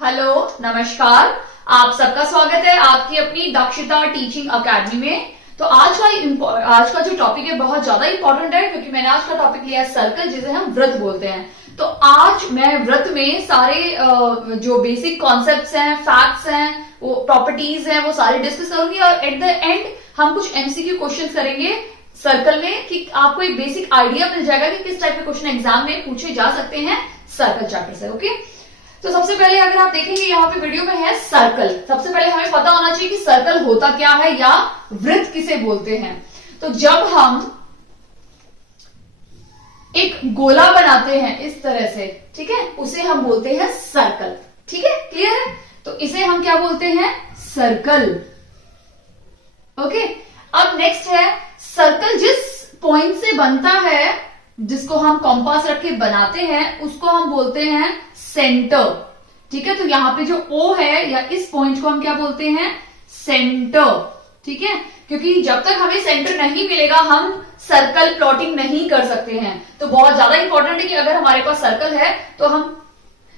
Hello, नमस्कार। आप सबका स्वागत है आपकी अपनी दक्षता टीचिंग अकेडमी में। तो आज का जो टॉपिक है बहुत ज्यादा इंपॉर्टेंट है, क्योंकि मैंने आज का टॉपिक लिया है सर्कल, जिसे हम वृत्त बोलते हैं। तो आज मैं वृत्त में सारे जो बेसिक कॉन्सेप्ट्स हैं, फैक्ट्स हैं, वो प्रॉपर्टीज हैं, वो सारे डिस्कस करूंगी और एट द एंड हम कुछ एमसीक्यू क्वेश्चंस करेंगे सर्कल में, कि आपको एक बेसिक आइडिया मिल जाएगा कि किस टाइप के क्वेश्चन एग्जाम में पूछे जा सकते हैं सर्कल चैप्टर से। ओके, तो सबसे पहले अगर आप देखेंगे यहाँ पे वीडियो में है सर्कल। सबसे पहले हमें पता होना चाहिए कि सर्कल होता क्या है या वृत्त किसे बोलते हैं। तो जब हम एक गोला बनाते हैं इस तरह से, ठीक है, उसे हम बोलते हैं सर्कल। ठीक है, क्लियर है? तो इसे हम क्या बोलते हैं? सर्कल। ओके, अब नेक्स्ट है सर्कल जिस पॉइंट से बनता है, जिसको हम कॉम्पास रख के बनाते हैं, उसको हम बोलते हैं सेंटर। ठीक है, तो यहां पे जो O है या इस पॉइंट को हम क्या बोलते हैं? सेंटर। ठीक है, क्योंकि जब तक हमें सेंटर नहीं मिलेगा हम सर्कल प्लॉटिंग नहीं कर सकते हैं। तो बहुत ज्यादा इंपॉर्टेंट है कि अगर हमारे पास सर्कल है तो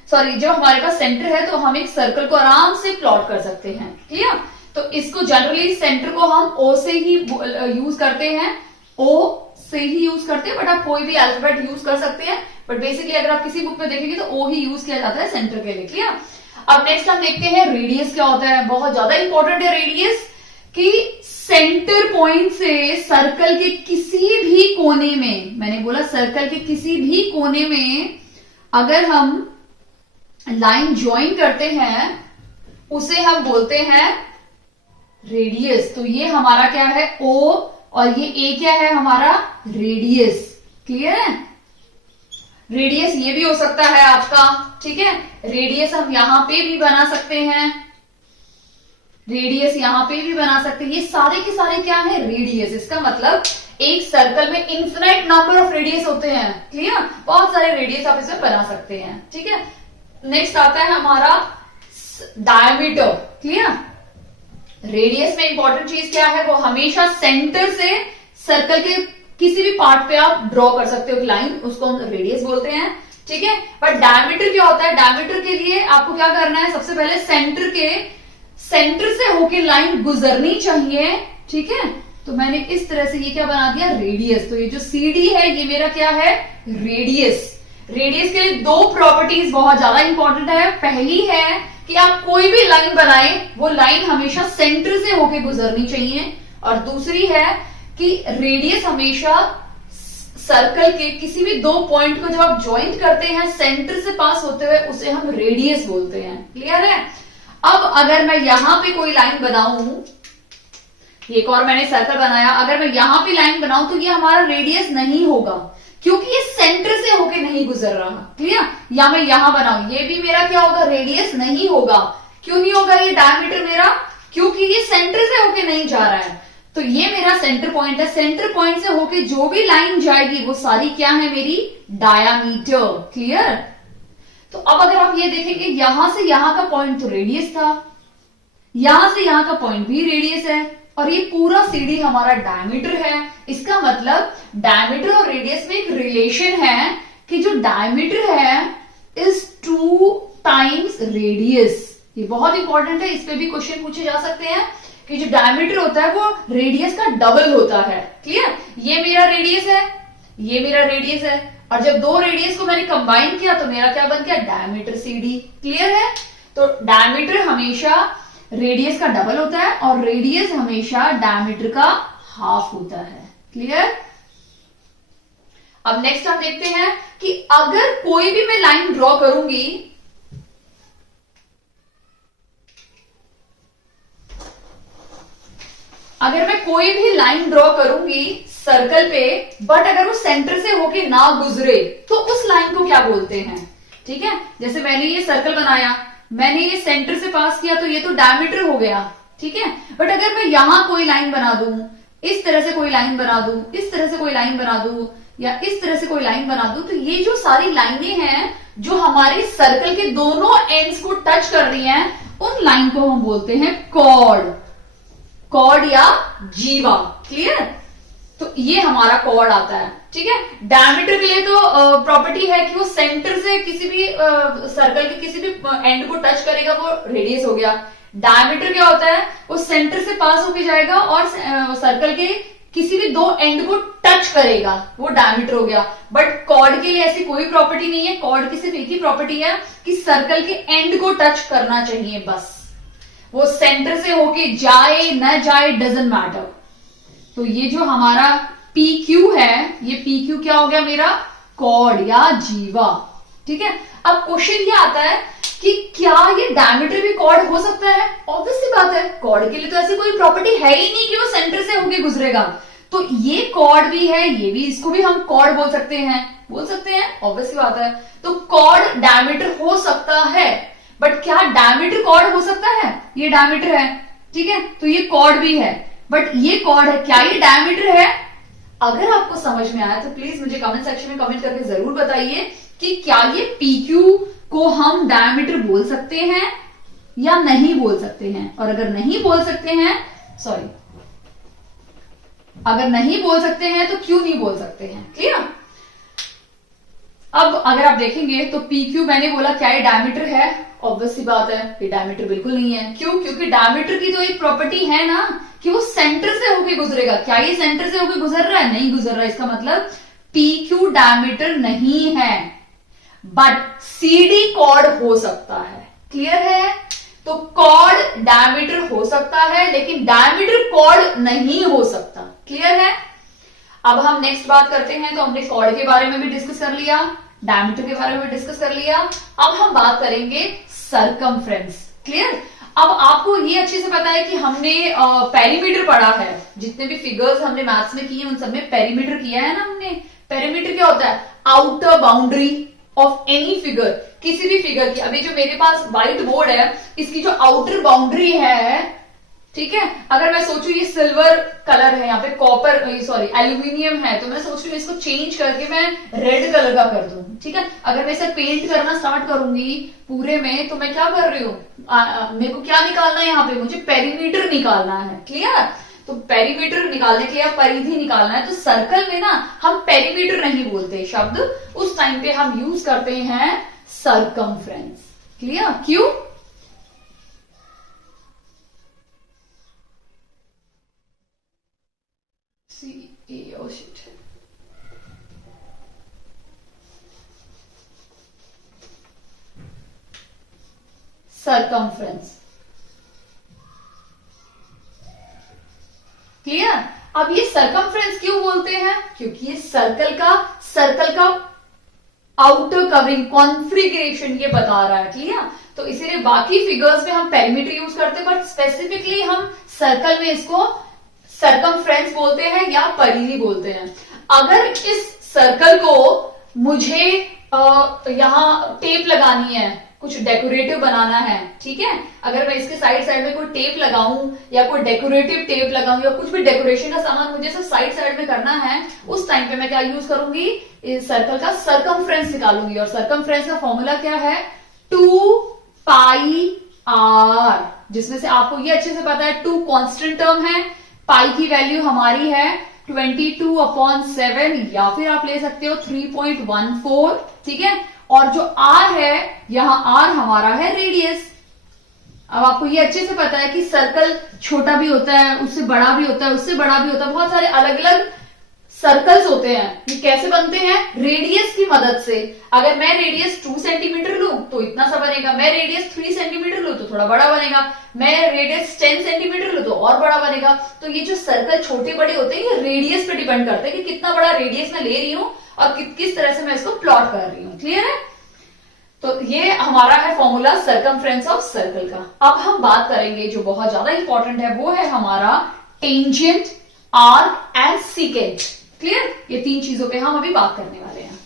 जब हमारे पास सेंटर है तो हम एक सर्कल को आराम से प्लॉट कर सकते हैं। क्लियर? तो इसको जनरली सेंटर को हम O से ही यूज करते हैं, O से ही यूज करते हैं, बट आप कोई भी अल्फाबेट यूज कर सकते हैं। बट बेसिकली अगर आप किसी बुक में देखेंगे तो O ही यूज किया जाता है सेंटर के लिए। क्लियर? अब नेक्स्ट हम देखते हैं रेडियस क्या होता है। बहुत ज्यादा इंपॉर्टेंट है रेडियस, कि सेंटर पॉइंट से सर्कल के किसी भी कोने में, मैंने बोला सर्कल के किसी भी कोने में अगर हम लाइन ज्वाइन करते हैं उसे हम बोलते हैं रेडियस। तो ये हमारा क्या है? O, और ये A क्या है? हमारा रेडियस। क्लियर है? रेडियस ये भी हो सकता है आपका। ठीक है, रेडियस हम यहां पे भी बना सकते हैं, रेडियस यहां पे भी बना सकते हैं। ये सारे के सारे क्या है? रेडियस। इसका मतलब एक सर्कल में इन्फिनाइट नंबर ऑफ रेडियस होते हैं। क्लियर? बहुत सारे रेडियस आप इसमें बना सकते हैं। ठीक है, नेक्स्ट आता है हमारा डायमीटर। क्लियर? रेडियस में इंपॉर्टेंट चीज क्या है? वो हमेशा सेंटर से सर्कल के किसी भी पार्ट पे आप ड्रॉ कर सकते हो एक लाइन, उसको हम रेडियस बोलते हैं। ठीक है, बट डायमीटर क्या होता है? डायमीटर के लिए आपको क्या करना है? सबसे पहले सेंटर से होके लाइन गुजरनी चाहिए। ठीक है, तो मैंने इस तरह से ये क्या बना दिया? रेडियस। तो ये जो CD है ये मेरा क्या है? रेडियस। रेडियस के लिए दो प्रॉपर्टीज बहुत ज्यादा इंपॉर्टेंट है। पहली है कि आप कोई भी लाइन बनाए वो लाइन हमेशा सेंटर से होके गुजरनी चाहिए, और दूसरी है कि रेडियस हमेशा सर्कल के किसी भी दो पॉइंट को जब आप ज्वाइंट करते हैं सेंटर से पास होते हुए, उसे हम रेडियस बोलते हैं। क्लियर है? अब अगर मैं यहां पे कोई लाइन बनाऊं, एक और मैंने सर्कल बनाया, अगर मैं यहां पे लाइन बनाऊं तो ये हमारा रेडियस नहीं होगा, क्योंकि ये सेंटर से होके नहीं गुजर रहा। क्लियर? या मैं यहां बनाऊं, ये भी मेरा क्या होगा? रेडियस नहीं होगा। क्यों नहीं होगा? ये डायमीटर मेरा, क्योंकि ये सेंटर से होके नहीं जा रहा है। तो ये मेरा सेंटर पॉइंट है। सेंटर पॉइंट से होके जो भी लाइन जाएगी वो सारी क्या है? मेरी डायामीटर। क्लियर? तो अब अगर आप ये देखेंगे, यहां से यहां का पॉइंट तो रेडियस था, यहां से यहां का पॉइंट भी रेडियस है, और ये पूरा CD हमारा डायमीटर है। इसका मतलब डायमीटर और रेडियस में एक रिलेशन है कि जो डायमीटर है इज 2 टाइम्स रेडियस। ये बहुत इंपॉर्टेंट है, इस पे भी क्वेश्चन पूछे जा सकते हैं कि जो डायमीटर होता है वो रेडियस का डबल होता है। क्लियर? ये मेरा रेडियस है, ये मेरा रेडियस है, और जब दो रेडियस को मैंने कंबाइन किया तो मेरा क्या बन गया? Diameter CD। क्लियर है? तो डायमीटर हमेशा रेडियस का डबल होता है और रेडियस हमेशा डायमीटर का हाफ होता है। क्लियर? अब नेक्स्ट हम देखते हैं कि अगर कोई भी मैं लाइन ड्रॉ करूंगी, अगर मैं कोई भी लाइन ड्रॉ करूंगी सर्कल पे, बट अगर वो सेंटर से होके ना गुजरे तो उस लाइन को क्या बोलते हैं? ठीक है, जैसे मैंने ये सर्कल बनाया, मैंने ये सेंटर से पास किया तो ये तो डायमीटर हो गया। ठीक है, बट अगर मैं यहां कोई लाइन बना दूं, इस तरह से कोई लाइन बना दूं, इस तरह से कोई लाइन बना दूं, या इस तरह से कोई लाइन बना दूं, तो ये जो सारी लाइनें हैं जो हमारे सर्कल के दोनों एंड्स को टच कर रही हैं, उन लाइन को हम बोलते हैं कॉर्ड या जीवा। क्लियर? तो ये हमारा कॉर्ड आता है। ठीक है। डायमीटर के लिए तो प्रॉपर्टी है कि वो सेंटर से किसी भी सर्कल के किसी भी एंड को टच करेगा, वो रेडियस हो गया। डायमीटर क्या होता है, वो सेंटर से पास होके जाएगा और सर्कल के किसी भी दो एंड को टच करेगा, वो डायमीटर हो गया। बट कॉर्ड के लिए ऐसी कोई प्रॉपर्टी नहीं है। कॉर्ड की सिर्फ एक ही प्रॉपर्टी है कि सर्कल के एंड को टच करना चाहिए, बस। वो सेंटर से होके जाए न जाए डजंट मैटर। तो ये जो हमारा PQ है, ये PQ क्या हो गया मेरा, कॉर्ड या जीवा। ठीक है। अब क्वेश्चन ये आता है कि क्या ये डायमीटर भी कॉर्ड हो सकता है? ऑब्वियस सी बात है, कॉर्ड के लिए तो ऐसी कोई प्रॉपर्टी है ही नहीं कि वो सेंटर से होके गुजरेगा। तो ये कॉर्ड भी है, ये भी, इसको भी हम कॉर्ड बोल सकते हैं, ऑब्वियस सी बात है। तो कॉर्ड डायमीटर हो सकता है, बट क्या डायमीटर कॉर्ड हो सकता है? ये डायमीटर है, ठीक है, तो ये कॉर्ड भी है, बट ये कॉर्ड है, क्या ये डायमीटर है? अगर आपको समझ में आया तो प्लीज मुझे कमेंट सेक्शन में कमेंट करके जरूर बताइए कि क्या ये PQ को हम डायमीटर बोल सकते हैं या नहीं बोल सकते हैं। और अगर नहीं बोल सकते हैं, सॉरी, अगर नहीं बोल सकते हैं तो क्यों नहीं बोल सकते हैं, क्लियर? अब अगर आप देखेंगे तो PQ मैंने बोला क्या ये डायमीटर है? ऑब्वियस सी बात है, ये डायमीटर बिल्कुल नहीं है। क्यों? क्योंकि डायमीटर की तो एक प्रॉपर्टी है ना कि वो सेंटर से होके गुजरेगा। क्या ये सेंटर से होके गुजर रहा है? नहीं गुजर रहा है। इसका मतलब PQ डायमीटर नहीं है, बट CD कॉर्ड हो सकता है। क्लियर है? तो कॉर्ड डायमीटर हो सकता है, लेकिन डायमीटर कॉर्ड नहीं हो सकता। क्लियर है? अब हम नेक्स्ट बात करते हैं। तो हमने कॉर्ड के बारे में भी डिस्कस कर लिया, डायमीटर के बारे में भी डिस्कस कर लिया। अब हम बात करेंगे सरकमफ्रेंस। क्लियर? अब आपको ये अच्छे से पता है कि हमने पेरीमीटर पढ़ा है। जितने भी फिगर्स हमने मैथ्स में किए उन सब में पेरीमीटर किया है ना हमने। पेरीमीटर क्या होता है? Outer boundary of any figure, किसी भी फिगर की। अभी जो मेरे पास व्हाइट बोर्ड है, इसकी जो आउटर बाउंड्री है, ठीक है, अगर मैं सोचूं ये सिल्वर कलर है, यहाँ पे कॉपर, सॉरी एल्यूमिनियम है, तो मैं सोच रही हूँ इसको चेंज करके मैं रेड कलर का कर दूं। ठीक है। अगर मैं इसे पेंट करना स्टार्ट करूंगी पूरे में, तो मैं क्या कर रही हूँ, मेरे को क्या निकालना है यहाँ पे? मुझे पेरीमीटर निकालना है। क्लियर? तो पेरीमीटर निकालने के लिए परिधि निकालना है। तो सर्कल में ना हम पेरीमीटर नहीं बोलते शब्द, उस टाइम पे हम यूज करते हैं सरकमफ्रेंस। क्लियर? क्यों? सरकमफ्रेंस। क्लियर? अब ये सरकमफ्रेंस क्यों बोलते हैं? क्योंकि ये सर्कल का आउटर कवरिंग कॉन्फिगरेशन ये बता रहा है। क्लियर? तो इसीलिए बाकी फिगर्स में हम पेरीमीटर यूज करते हैं, बट स्पेसिफिकली हम सर्कल में इसको सरकमफ्रेंस बोलते हैं या परिधि बोलते हैं। अगर इस सर्कल को मुझे यहां टेप लगानी है, कुछ डेकोरेटिव बनाना है, ठीक है, अगर मैं इसके साइड साइड में कोई टेप लगाऊं या कोई डेकोरेटिव टेप लगाऊं या कुछ भी डेकोरेशन का सामान मुझे सब साइड साइड में करना है, उस टाइम पे मैं क्या यूज करूंगी? इस सर्कल का सरकमफ्रेंस निकालूंगी। और सरकमफ्रेंस का फॉर्मूला क्या है? 2πr, जिसमें से आपको ये अच्छे से पता है 2 कांस्टेंट टर्म है, पाई की वैल्यू हमारी है 22/7, या फिर आप ले सकते हो 3.14। ठीक है। और जो r है, यहां r हमारा है रेडियस। अब आपको ये अच्छे से पता है कि सर्कल छोटा भी होता है, उससे बड़ा भी होता है, उससे बड़ा भी होता है, बहुत सारे अलग अलग सर्कल्स होते हैं। ये कैसे बनते हैं? रेडियस की मदद से। अगर मैं रेडियस 2 सेंटीमीटर लूं तो इतना सा बनेगा, मैं रेडियस 3 सेंटीमीटर लूं तो थोड़ा बड़ा बनेगा, मैं रेडियस 10 सेंटीमीटर लूं तो और बड़ा बनेगा। तो ये जो सर्कल छोटे बड़े होते हैं, ये रेडियस पे डिपेंड करते हैं कि कितना बड़ा रेडियस मैं ले रही हूं और किस तरह से मैं इसको प्लॉट कर रही हूं। क्लियर है? तो ये हमारा है फॉर्मूला सरकमफ्रेंस ऑफ सर्कल का। अब हम बात करेंगे जो बहुत ज्यादा इंपॉर्टेंट है, वो है हमारा tangent, arc and secant. Clear? ये 3 चीजों पे हम अभी बात करने वाले हैं।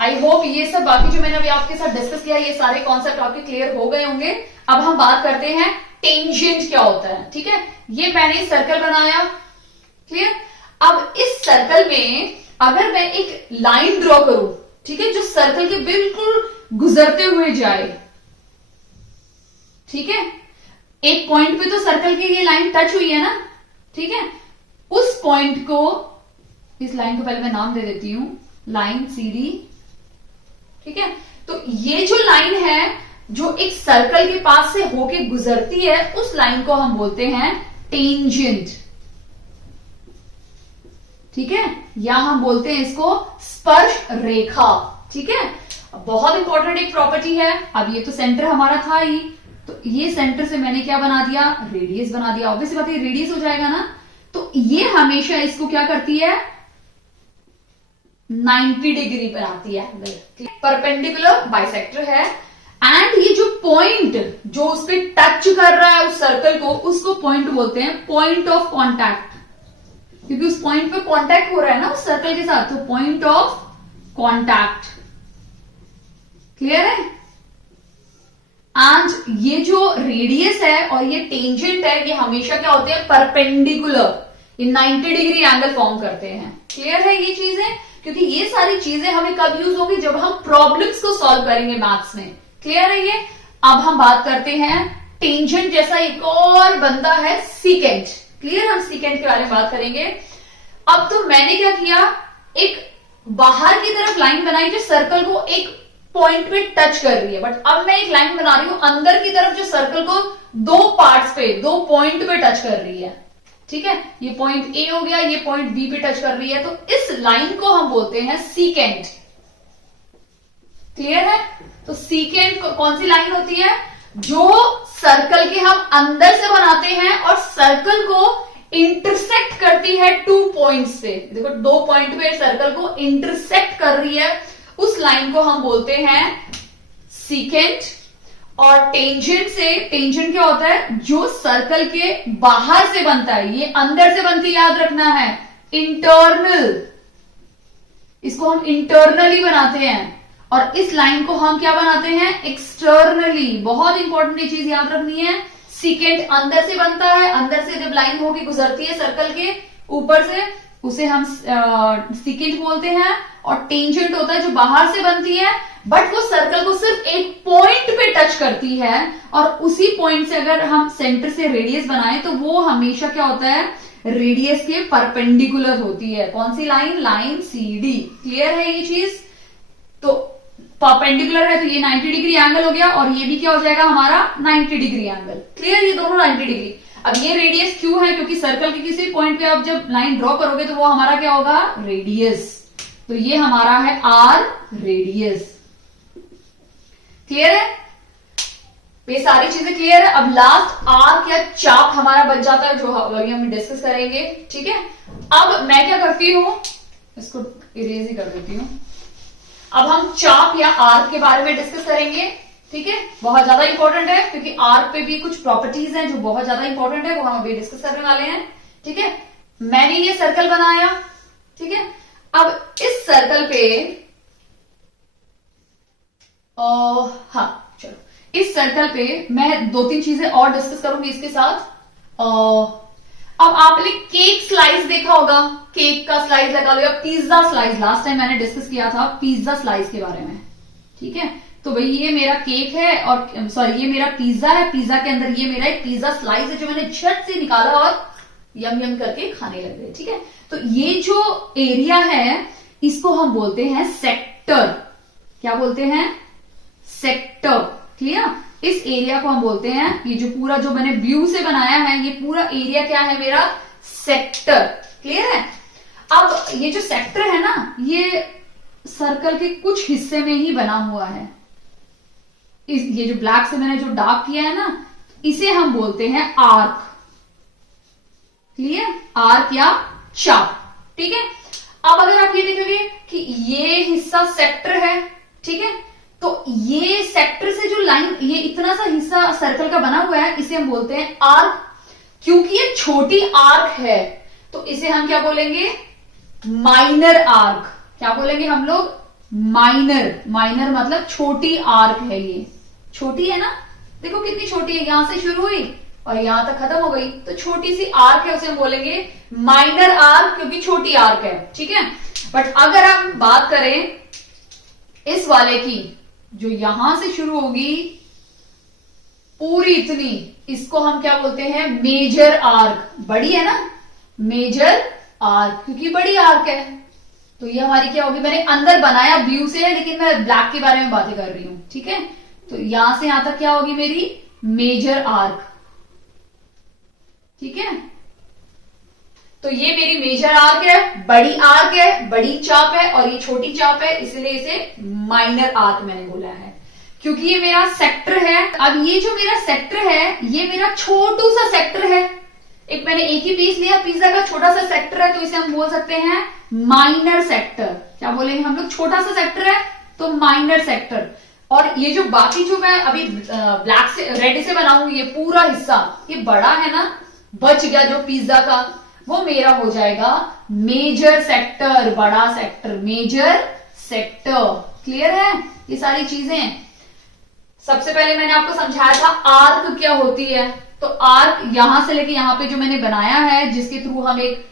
आई होप ये सब बाकी जो मैंने अभी आपके साथ डिस्कस किया, ये सारे कॉन्सेप्ट आपके क्लियर हो गए होंगे। अब हम बात करते हैं टेंजेंट क्या होता है। ठीक है। ये मैंने सर्कल बनाया। क्लियर? अब इस सर्कल में अगर मैं एक लाइन ड्रॉ करूं, ठीक है, जो सर्कल के बिल्कुल गुजरते हुए जाए, ठीक है, एक पॉइंट पे तो सर्कल की ये लाइन टच हुई है ना, ठीक है, उस पॉइंट को, इस लाइन को पहले मैं नाम दे देती हूं, लाइन CD, ठीक है। तो ये जो लाइन है जो एक सर्कल के पास से होके गुजरती है, उस लाइन को हम बोलते हैं टेंजेंट, ठीक है, या हम बोलते हैं इसको स्पर्श रेखा, ठीक है। बहुत इंपॉर्टेंट एक प्रॉपर्टी है। अब ये तो सेंटर हमारा था ही, तो ये सेंटर से मैंने क्या बना दिया, रेडियस बना दिया, ऑब्वियसली बात है रेडियस हो जाएगा ना। तो ये हमेशा इसको क्या करती है, 90 डिग्री बनाती है एंगल, परपेंडिकुलर बाइसेक्टर है। एंड ये जो पॉइंट जो उस पर टच कर रहा है उस सर्कल को, उसको पॉइंट बोलते हैं, पॉइंट ऑफ कॉन्टैक्ट, क्योंकि उस पॉइंट पे कांटेक्ट हो रहा है ना उस सर्कल के साथ, तो पॉइंट ऑफ कांटेक्ट। क्लियर है। एंड ये जो रेडियस है और ये टेंजेंट है, ये हमेशा क्या होते हैं, परपेंडिकुलर, ये 90 डिग्री एंगल फॉर्म करते हैं। क्लियर है ये चीजें, क्योंकि ये सारी चीजें हमें कब यूज होगी, जब हम प्रॉब्लम्स को सॉल्व करेंगे मैथ्स में। क्लियर है ये। अब हम बात करते हैं टेंजेंट जैसा एक और बनता है सीकेंट। क्लियर, हम सीकेंट के बारे में बात करेंगे। अब तो मैंने क्या किया, एक बाहर की तरफ लाइन बनाई जो सर्कल को एक पॉइंट पे टच कर रही है, बट अब मैं एक लाइन बना रही हूं अंदर की तरफ जो सर्कल को दो पार्ट्स पे, दो पॉइंट पे टच कर रही है। ठीक है, ये पॉइंट ए हो गया, ये पॉइंट बी पे टच कर रही है, तो इस लाइन को हम बोलते हैं सीकेंट। क्लियर है। तो सीकेंट कौन सी लाइन होती है, जो सर्कल के हम अंदर से बनाते हैं और सर्कल को इंटरसेक्ट करती है 2 पॉइंट्स पे। देखो 2 पॉइंट पे सर्कल को इंटरसेक्ट कर रही है, उस लाइन को हम बोलते हैं सीकेंट। और टेंजेंट से, टेंजेंट क्या होता है, जो सर्कल के बाहर से बनता है, ये अंदर से बनती, याद रखना है, इंटरनल, इसको हम इंटरनली बनाते हैं, और इस लाइन को हम क्या बनाते हैं, एक्सटर्नली। बहुत इंपॉर्टेंट ये चीज याद रखनी है, सीकेंट अंदर से बनता है, अंदर से जब लाइन होकर गुजरती है सर्कल के ऊपर से, उसे हम सीकेंट बोलते हैं। और टेंजेंट होता है जो बाहर से बनती है, बट वो सर्कल को सिर्फ एक पॉइंट पे टच करती है, और उसी पॉइंट से अगर हम सेंटर से रेडियस बनाए तो वो हमेशा क्या होता है, रेडियस के परपेंडिकुलर होती है। कौन सी लाइन, लाइन CD। क्लियर है ये चीज। तो परपेंडिकुलर है तो ये 90 डिग्री एंगल हो गया, और ये भी क्या हो जाएगा हमारा 90 डिग्री एंगल। क्लियर, ये दोनों 90 डिग्री। अब ये रेडियस क्यों है, क्योंकि सर्कल के किसी पॉइंट पे आप जब लाइन ड्रॉ करोगे तो वो हमारा क्या होगा, रेडियस। तो ये हमारा है R रेडियस। क्लियर है, ये सारी चीजें क्लियर है। अब लास्ट आर्क या चाप हमारा बच जाता है, जो हम डिस्कस करेंगे। ठीक है, अब मैं क्या करती हूं, इसको इरेज ही कर देती हूं। अब हम चाप या आर्क के बारे में डिस्कस करेंगे। ठीक है, बहुत ज्यादा इंपॉर्टेंट है, क्योंकि आर्क पे भी कुछ प्रॉपर्टीज हैं जो बहुत ज्यादा इंपॉर्टेंट है, वो हम अभी डिस्कस करने वाले हैं। ठीक है, मैंने ये सर्कल बनाया। ठीक है, अब इस सर्कल पे हाँ चलो, इस सर्कल पे मैं 2-3 चीजें और डिस्कस करूंगी इसके साथ। अब आपने केक स्लाइस देखा होगा, केक का स्लाइस लगा लो, या पिज्जा स्लाइस, लास्ट टाइम मैंने डिस्कस किया था पिज्जा स्लाइस के बारे में। ठीक है, तो भाई ये मेरा केक है, और सॉरी ये मेरा पिज्जा है, पिज्जा के अंदर ये मेरा एक पिज्जा स्लाइस है जो मैंने झट से निकाला और यम यम करके खाने लग गए। ठीक है, तो ये जो एरिया है इसको हम बोलते हैं सेक्टर। क्या बोलते हैं, सेक्टर। क्लियर, इस एरिया को हम बोलते हैं, ये जो पूरा जो मैंने ब्लू से बनाया है, ये पूरा एरिया क्या है मेरा, सेक्टर। क्लियर है। अब ये जो सेक्टर है ना, ये सर्कल के कुछ हिस्से में ही बना हुआ है। ये जो ब्लैक से मैंने जो डार्क किया है ना, इसे हम बोलते हैं आर्क। क्लियर, आर्क या चाप। ठीक है, अब अगर आप ये देखोगे कि ये हिस्सा सेक्टर है, ठीक है, तो ये सेक्टर से जो लाइन, ये इतना सा हिस्सा सर्कल का बना हुआ है, इसे हम बोलते हैं आर्क। क्योंकि ये छोटी आर्क है तो इसे हम क्या बोलेंगे, माइनर आर्क। क्या बोलेंगे हम लोग, माइनर। माइनर मतलब छोटी आर्क है, ये छोटी है ना, देखो कितनी छोटी है, यहां से शुरू हुई और यहां तक खत्म हो गई, तो छोटी सी आर्क है, उसे हम बोलेंगे माइनर आर्क, क्योंकि छोटी आर्क है। ठीक है, बट अगर हम बात करें इस वाले की, जो यहां से शुरू होगी पूरी इतनी, इसको हम क्या बोलते हैं, मेजर आर्क। बड़ी है ना, मेजर आर्क, क्योंकि बड़ी आर्क है। तो ये हमारी क्या होगी, मैंने अंदर बनाया ब्लू से है लेकिन मैं ब्लैक के बारे में बातें कर रही हूं, ठीक है। तो यहां से यहां तक क्या होगी मेरी मेजर आर्क, ठीक है। तो ये मेरी मेजर आर्क है, बड़ी आर्क है, बड़ी चाप है, और ये छोटी चाप है, इसलिए इसे माइनर आर्क मैंने बोला है, क्योंकि ये मेरा सेक्टर है। अब ये जो मेरा सेक्टर है ये मेरा छोटू सा सेक्टर है। मैंने एक ही पीस लिया, पिज्जा का छोटा सा सेक्टर है, तो इसे हम बोल सकते हैं माइनर सेक्टर। क्या बोलेंगे हम लोग, छोटा सा सेक्टर है तो माइनर सेक्टर। और ये जो बाकी जो मैं अभी ब्लैक से रेड से बनाऊंगी, ये पूरा हिस्सा ये बड़ा है ना, बच गया जो पिज्जा का, वो मेरा हो जाएगा मेजर सेक्टर, बड़ा सेक्टर, मेजर सेक्टर। क्लियर है ये सारी चीजें। सबसे पहले मैंने आपको समझाया था आर्क क्या होती है। तो आर्क यहां से लेके यहां पे जो मैंने बनाया है, जिसके थ्रू हम एक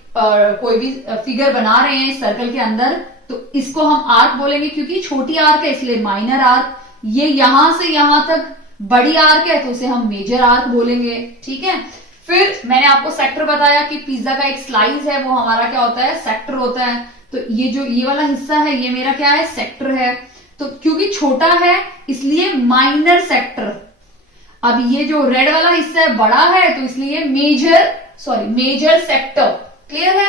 कोई भी फिगर बना रहे हैं सर्कल के अंदर, तो इसको हम आर्क बोलेंगे, क्योंकि छोटी आर्क है इसलिए माइनर आर्क। ये यहां से यहां तक बड़ी आर्क है तो उसे हम मेजर आर्क बोलेंगे, ठीक है। फिर मैंने आपको सेक्टर बताया कि पिज्जा का एक स्लाइस है, वो हमारा क्या होता है, सेक्टर होता है। तो ये जो ये वाला हिस्सा है ये मेरा क्या है, सेक्टर है। तो क्योंकि छोटा है इसलिए माइनर सेक्टर। अब ये जो रेड वाला हिस्सा है बड़ा है, तो इसलिए मेजर सेक्टर। क्लियर है।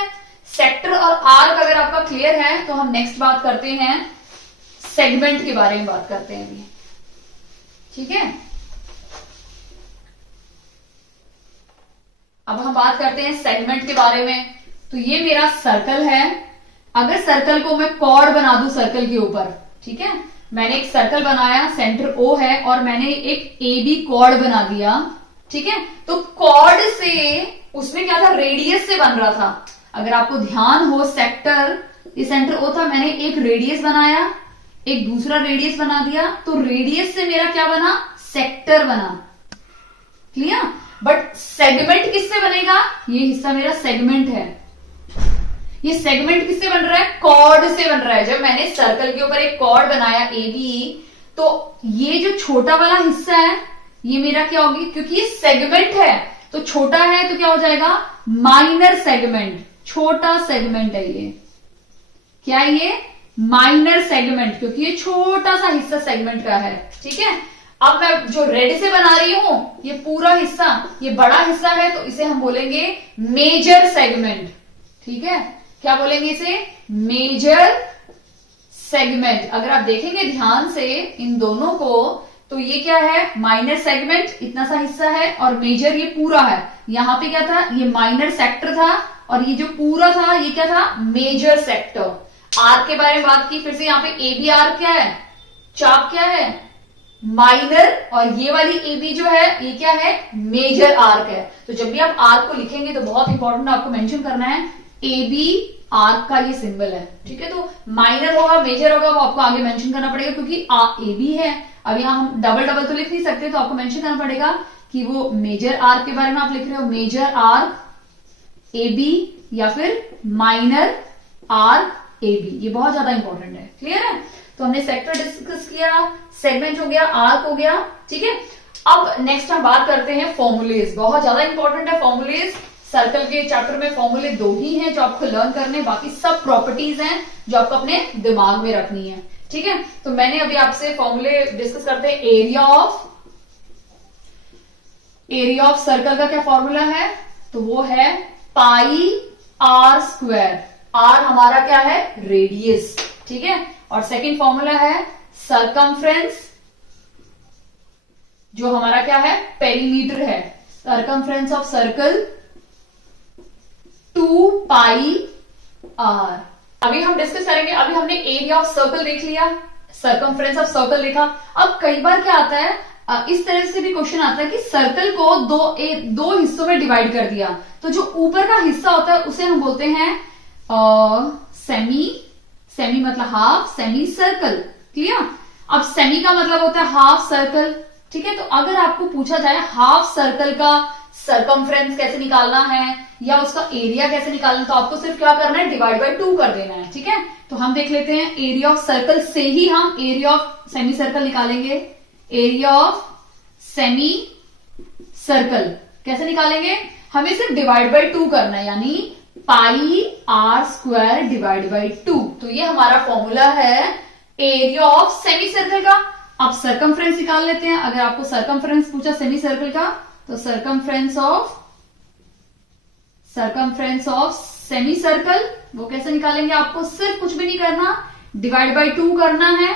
सेक्टर और आर्क अगर आपका क्लियर है तो हम नेक्स्ट बात करते हैं, सेगमेंट के बारे में बात करते हैं अभी, ठीक है। अब हम बात करते हैं सेगमेंट के बारे में। तो ये मेरा सर्कल है। अगर सर्कल को मैं कॉर्ड बना दूं सर्कल के ऊपर, ठीक है, मैंने एक सर्कल बनाया, सेंटर O है, और मैंने एक AB कॉर्ड बना दिया, ठीक है। तो कॉर्ड से उसमें क्या था, रेडियस से बन रहा था। अगर आपको ध्यान हो, सेक्टर ये सेंटर O था, मैंने एक रेडियस बनाया, एक दूसरा रेडियस बना दिया, तो रेडियस से मेरा क्या बना, सेक्टर बना। क्लियर। बट सेगमेंट किससे बनेगा, ये हिस्सा मेरा सेगमेंट है। ये सेगमेंट किससे बन रहा है, कॉर्ड से बन रहा है। जब मैंने सर्कल के ऊपर एक कॉर्ड बनाया AB, तो ये जो छोटा वाला हिस्सा है ये मेरा क्या होगी, क्योंकि ये सेगमेंट है तो छोटा है, तो क्या हो जाएगा, माइनर सेगमेंट। छोटा सेगमेंट है ये, क्या है ये, माइनर सेगमेंट, क्योंकि ये छोटा सा हिस्सा सेगमेंट का है, ठीक है। अब मैं जो रेड से बना रही हूं, ये पूरा हिस्सा ये बड़ा हिस्सा है, तो इसे हम बोलेंगे मेजर सेगमेंट, ठीक है। क्या बोलेंगे इसे, मेजर सेगमेंट। अगर आप देखेंगे ध्यान से इन दोनों को, तो ये क्या है, माइनर सेगमेंट इतना सा हिस्सा है, और मेजर ये पूरा है। यहां पे क्या था, ये माइनर सेक्टर था, और ये जो पूरा था ये क्या था, मेजर सेक्टर। आर्क के बारे में बात की फिर से, यहाँ पे AB आर्क क्या है, चाप क्या है, माइनर, और ये वाली AB जो है ये क्या है, मेजर आर्क है। तो जब भी आप आर्क को लिखेंगे तो बहुत इंपॉर्टेंट आपको मेंशन करना है, AB आर्क का ये सिंबल है, ठीक है। तो माइनर होगा, मेजर होगा, वो आपको आगे मेंशन करना पड़ेगा, क्योंकि AB है। अब यहाँ हम डबल डबल तो लिख नहीं सकते, तो आपको मेंशन करना पड़ेगा कि वो मेजर आर्क के बारे में आप लिख रहे हो, मेजर आर्क AB, या फिर माइनर आर्क AB। ये बहुत ज्यादा इंपॉर्टेंट है। क्लियर है। तो हमने सेक्टर डिस्कस किया, सेगमेंट हो गया, आर्क हो गया, ठीक है। अब नेक्स्ट हम बात करते हैं फॉर्मूलेज। बहुत ज्यादा इंपॉर्टेंट है फॉर्मूलेज। सर्कल के चैप्टर में फॉर्मूले 2 ही हैं जो आपको लर्न करने, बाकी सब प्रॉपर्टीज हैं जो आपको अपने दिमाग में रखनी है, ठीक है। तो मैंने अभी आपसे फॉर्मूले डिस्कस करते हैं। एरिया ऑफ सर्कल का क्या फॉर्मूला है, तो वो है πr²। r हमारा क्या है, रेडियस, ठीक है। और सेकंड फॉर्मूला है सरकमफ्रेंस, जो हमारा क्या है, पेरीमीटर है। Circumference of circle 2πr। अभी हम डिस्कस करेंगे, अभी हमने एरिया ऑफ सर्कल देख लिया, सरकमफ्रेंस ऑफ सर्कल देखा। अब कई बार क्या आता है, इस तरह से भी क्वेश्चन आता है कि सर्कल को दो हिस्सों में डिवाइड कर दिया, तो जो ऊपर का हिस्सा होता है उसे हम बोलते हैं सेमी मतलब हाफ, सेमी सर्कल। क्लियर। अब सेमी का मतलब होता है हाफ सर्कल, ठीक है। तो अगर आपको पूछा जाए हाफ सर्कल का सरकमफ्रेंस कैसे निकालना है या उसका एरिया कैसे निकालना, तो आपको सिर्फ क्या करना है, डिवाइड बाय 2 कर देना है, ठीक है। तो हम देख लेते हैं, एरिया ऑफ सर्कल से ही हम एरिया ऑफ सेमी सर्कल निकालेंगे। एरिया ऑफ सेमी सर्कल कैसे निकालेंगे, हमें सिर्फ डिवाइड बाय 2 करना है, यानी पाई आर स्क्वायर डिवाइड बाई 2। तो ये हमारा फॉर्मूला है एरिया ऑफ सेमी सर्कल का। अब सरकमफ्रेंस निकाल लेते हैं। अगर आपको सरकमफ्रेंस पूछा सेमी सर्कल का, तो सरकमफ्रेंस ऑफ सेमी सर्कल वो कैसे निकालेंगे? आपको सिर्फ कुछ भी नहीं करना, डिवाइड बाई 2 करना है।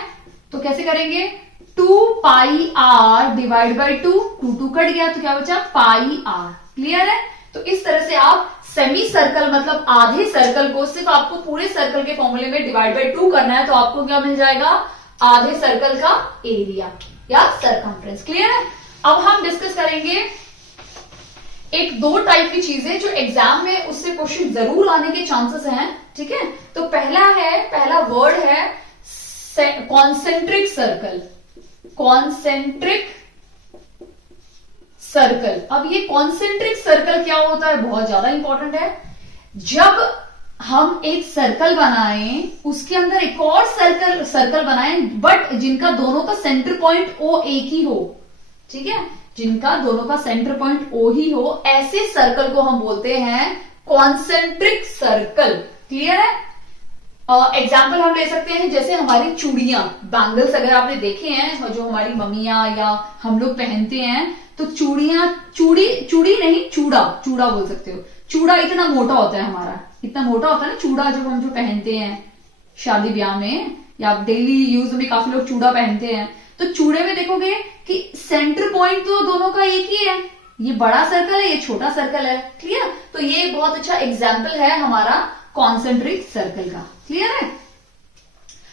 तो कैसे करेंगे? 2 पाई आर डिवाइड बाई 2, 2 कट गया तो क्या बचा? पाई आर। क्लियर है? तो इस तरह से आप सेमी सर्कल मतलब आधे सर्कल को सिर्फ आपको पूरे सर्कल के फॉर्मूले में डिवाइड बाई 2 करना है, तो आपको क्या मिल जाएगा? आधे सर्कल का एरिया या सरकमफ्रेंस। क्लियर है? अब हम डिस्कस करेंगे एक दो टाइप की चीजें जो एग्जाम में उससे क्वेश्चन जरूर आने के चांसेस हैं। ठीक है? तो पहला वर्ड है कॉन्सेंट्रिक सर्कल। Concentric circle. अब ये कॉन्सेंट्रिक सर्कल क्या होता है? बहुत ज्यादा इंपॉर्टेंट है। जब हम एक सर्कल बनाएं, उसके अंदर एक और सर्कल बनाएं, बट जिनका दोनों का सेंटर पॉइंट ओ एक ही हो। ठीक है? जिनका दोनों का सेंटर पॉइंट ओ ही हो, ऐसे सर्कल को हम बोलते हैं कॉन्सेंट्रिक सर्कल। क्लियर है? एग्जाम्पल हम ले सकते हैं, जैसे हमारी चूड़ियां, बैंगल्स अगर आपने देखे हैं जो हमारी मम्मियां या हम लोग पहनते हैं, तो चूड़ी नहीं, चूड़ा बोल सकते हो। चूड़ा इतना मोटा होता है हमारा, इतना मोटा होता है ना चूड़ा, जो हम पहनते हैं शादी ब्याह में या डेली यूज में काफी लोग चूड़ा पहनते हैं। तो चूड़े में देखोगे कि सेंटर पॉइंट तो दोनों का एक ही है। ये बड़ा सर्कल है, ये छोटा सर्कल है। क्लियर? तो ये बहुत अच्छा एग्जाम्पल है हमारा कॉन्सेंट्रिक सर्कल का। क्लियर है?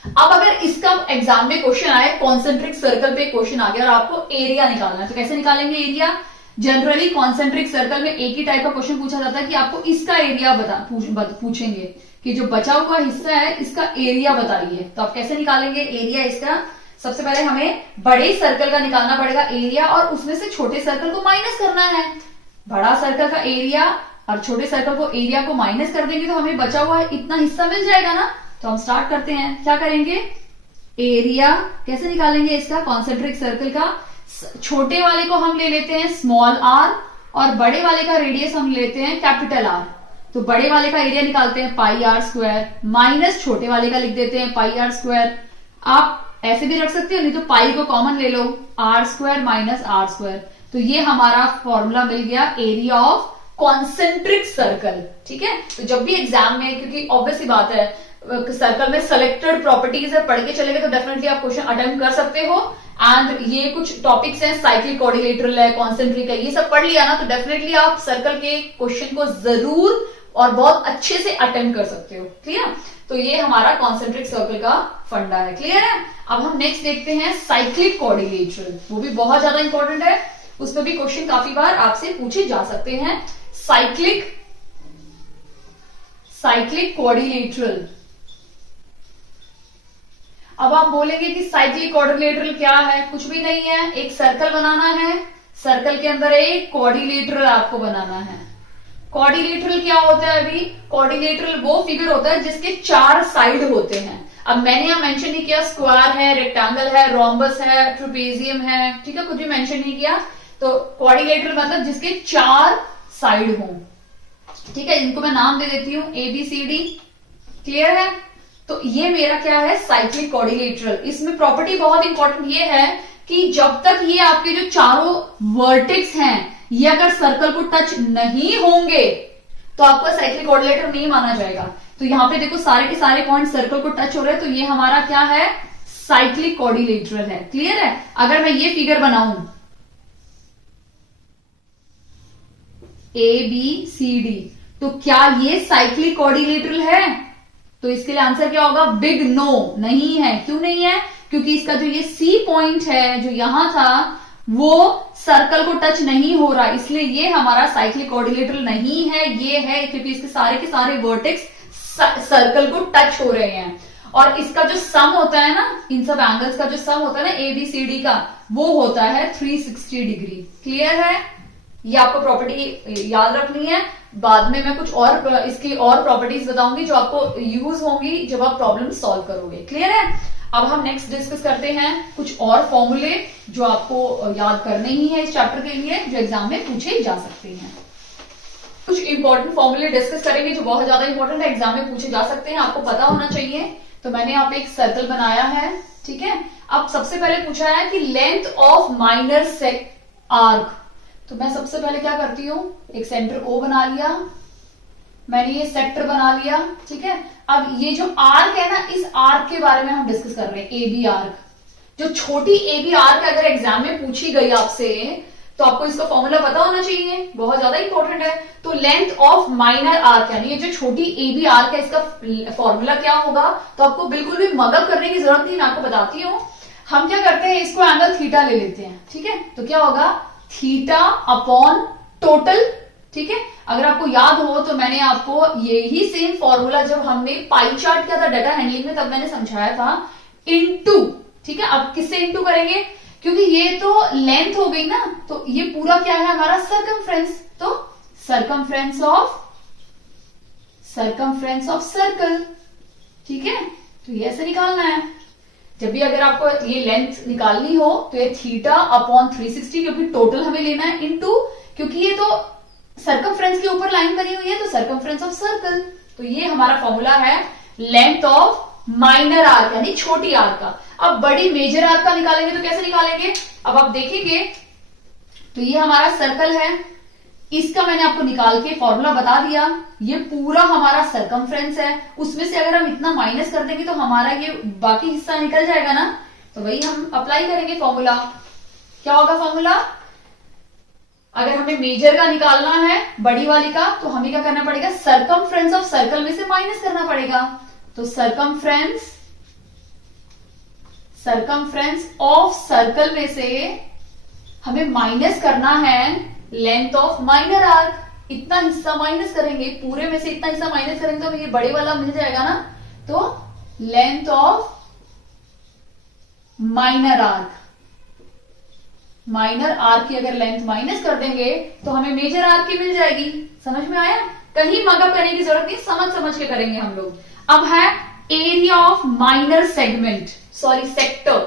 अब अगर इसका एग्जाम में क्वेश्चन आए, कॉन्सेंट्रिक सर्कल पे क्वेश्चन आ गया और आपको एरिया निकालना है, तो कैसे निकालेंगे एरिया? जनरली कॉन्सेंट्रिक सर्कल में एक ही टाइप का क्वेश्चन पूछा जाता है कि आपको इसका एरिया पूछेंगे कि जो बचा हुआ हिस्सा है इसका एरिया बताइए। तो आप कैसे निकालेंगे एरिया इसका? सबसे पहले हमें बड़े सर्कल का निकालना पड़ेगा एरिया, और उसमें से छोटे सर्कल को माइनस करना है। बड़ा सर्कल का एरिया और छोटे सर्कल को एरिया को माइनस कर देंगे तो हमें बचा हुआ इतना हिस्सा मिल जाएगा ना। तो हम स्टार्ट करते हैं। क्या करेंगे? एरिया कैसे निकालेंगे इसका कॉन्सेंट्रिक सर्कल का? छोटे वाले को हम ले लेते हैं स्मॉल आर, और बड़े वाले का रेडियस हम लेते हैं कैपिटल आर। तो बड़े वाले का एरिया निकालते हैं पाई आर स्क्वायर, माइनस छोटे वाले का लिख देते हैं पाई आर स्क्वायर। आप ऐसे भी रख सकते हो, नहीं तो पाई को कॉमन ले लो, r square minus are square. तो ये हमारा फॉर्मूला मिल गया एरिया ऑफ कॉन्सेंट्रिक सर्कल। ठीक है? तो जब भी एग्जाम में, क्योंकि ऑब्वियस सी बात है सर्कल में सेलेक्टेड प्रॉपर्टीज है, पढ़ के चलेंगे तो डेफिनेटली आप क्वेश्चन अटेम्प्ट कर सकते हो। एंड ये कुछ टॉपिक्स हैं, साइक्लिक कोऑर्डिनेटर है, कॉन्सेंट्रिक है, ये सब पढ़ लिया ना तो डेफिनेटली आप सर्कल के क्वेश्चन को जरूर और बहुत अच्छे से अटेम्प्ट कर सकते हो। क्लियर? तो ये हमारा कॉन्सेंट्रिक सर्कल का फंडा है। क्लियर है? अब हम नेक्स्ट देखते हैं साइक्लिक कोऑर्डिनेटर। वो भी बहुत ज्यादा इंपॉर्टेंट है, उस पर भी क्वेश्चन काफी बार आपसे पूछे जा सकते हैं। Cyclic coordinator. अब आप बोलेंगे कि साइक्लिक कोऑर्डिनेटर क्या है? कुछ भी नहीं है, एक सर्कल बनाना है, सर्कल के अंदर एक कोऑर्डिनेटर आपको बनाना है। कोऑर्डिनेटर क्या होता है? अभी कोऑर्डिनेटर वो फिगर होता है जिसके 4 साइड होते हैं। अब मैंने यहां मेंशन नहीं किया स्क्वायर है, रेक्टेंगल है, रोम्बस है, ट्रेपेजियम है। ठीक है? कुछ भी मेंशन नहीं किया। तो कोऑर्डिनेटर मतलब जिसके 4 साइड हों। ठीक है? इनको मैं नाम दे देती हूं ABCD। क्लियर है? तो ये मेरा क्या है? Cyclic coordinator. इसमें प्रॉपर्टी बहुत इंपॉर्टेंट ये है कि जब तक ये आपके जो चारों वर्टेक्स हैं ये अगर सर्कल को टच नहीं होंगे तो आपको साइक्लिक कोऑर्डिनेटर नहीं माना जाएगा। तो यहां पे देखो सारे के सारे पॉइंट सर्कल को टच हो रहे हैं, तो ये हमारा क्या है? साइक्लिक कोऑर्डिनेटर है। क्लियर है? अगर मैं ये फिगर बनाऊं ABCD, तो क्या ये साइक्लिक कोऑर्डिनेटर है? तो इसके लिए आंसर क्या होगा? बिग नो, नहीं है। क्यों नहीं है? क्योंकि इसका जो ये C पॉइंट है जो यहां था वो सर्कल को टच नहीं हो रहा, इसलिए ये हमारा साइक्लिक कोऑर्डिनेटर नहीं है। ये है क्योंकि इसके सारे के सारे वर्टेक्स सर्कल को टच हो रहे हैं। और इसका जो सम होता है ना, इन सब एंगल्स का जो सम होता है ना ABCD का, वो होता है 360 डिग्री। क्लियर है? ये आपको प्रॉपर्टी याद रखनी है। बाद में मैं कुछ और इसकी और प्रॉपर्टीज बताऊंगी जो आपको यूज होंगी जब आप प्रॉब्लम सॉल्व करोगे। क्लियर है? अब हम नेक्स्ट डिस्कस करते हैं कुछ और फॉर्मूले जो आपको याद करने ही है इस चैप्टर के लिए, जो एग्जाम में पूछे जा सकते हैं। कुछ इंपॉर्टेंट फॉर्मूले डिस्कस करेंगे जो बहुत ज्यादा इंपॉर्टेंट है, एग्जाम में पूछे जा सकते हैं, आपको पता होना चाहिए। तो मैंने यहाँ पे एक सर्कल बनाया है, ठीक है। अब सबसे पहले पूछा है कि लेंथ ऑफ माइनर आर्क, तो मैं सबसे पहले क्या करती हूँ, एक सेंटर O बना लिया, मैंने ये सेक्टर बना लिया, ठीक है। अब ये जो आर्क है ना, इस आर्क के बारे में हम डिस्कस कर रहे हैं, ए बी आर्क। जो छोटी ए बी आर्क अगर एग्जाम में पूछी गई आपसे, तो आपको इसका फॉर्मूला पता होना चाहिए, बहुत ज्यादा इंपॉर्टेंट है। तो लेंथ ऑफ माइनर आर्क यानी ये जो छोटी ए बी आर्क है, इसका फॉर्मूला क्या होगा, तो आपको बिल्कुल भी मगअप करने की जरूरत नहीं, मैं आपको बताती हूँ। हम क्या करते हैं, इसको एंगल थीटा ले लेते हैं, ठीक है। तो क्या होगा, थीटा अपॉन टोटल, ठीक है। अगर आपको याद हो तो मैंने आपको यही सेम फॉर्मूला जब हमने पाई चार्ट किया था डाटा हैंडलिंग में, तब मैंने समझाया था, इनटू, ठीक है। अब किससे इनटू करेंगे, क्योंकि ये तो लेंथ हो गई ना, तो ये पूरा क्या है हमारा सरकमफ्रेंस, तो सरकमफ्रेंस ऑफ सर्कल, ठीक है। तो ये ऐसे निकालना है। जब भी अगर आपको ये लेंथ निकालनी हो तो ये थीटा अपॉन 360, क्योंकि टोटल हमें लेना है, इनटू, क्योंकि ये तो सर्कमफ्रेंस के ऊपर लाइन बनी हुई है, तो सर्कमफ्रेंस ऑफ सर्कल। तो ये हमारा फॉर्मूला है लेंथ ऑफ माइनर आर्क यानी छोटी आर्क का। अब बड़ी मेजर आर्क का निकालेंगे तो कैसे निकालेंगे, अब आप देखेंगे तो ये हमारा सर्कल है, इसका मैंने आपको निकाल के फॉर्मूला बता दिया। ये पूरा हमारा सर्कमफ्रेंस है, उसमें से अगर हम इतना माइनस कर देंगे तो हमारा ये बाकी हिस्सा निकल जाएगा ना, तो वही हम अप्लाई करेंगे फॉर्मूला। क्या होगा फॉर्मूला, अगर हमें मेजर का निकालना है, बड़ी वाली का, तो हमें क्या करना पड़ेगा, सर्कमफ्रेंस ऑफ सर्कल में से माइनस करना पड़ेगा। तो सर्कमफ्रेंस ऑफ सर्कल में से हमें माइनस करना है लेंथ ऑफ माइनर आर्क, इतना हिस्सा माइनस करेंगे, पूरे में से इतना हिस्सा माइनस करेंगे तो हमें ये बड़े वाला मिल जाएगा ना। तो लेंथ ऑफ माइनर आर्क की अगर लेंथ माइनस कर देंगे तो हमें मेजर आर्क की मिल जाएगी। समझ में आया, कहीं मगअप करने की जरूरत नहीं, समझ के करेंगे हम लोग। अब है एरिया ऑफ माइनर सेक्टर।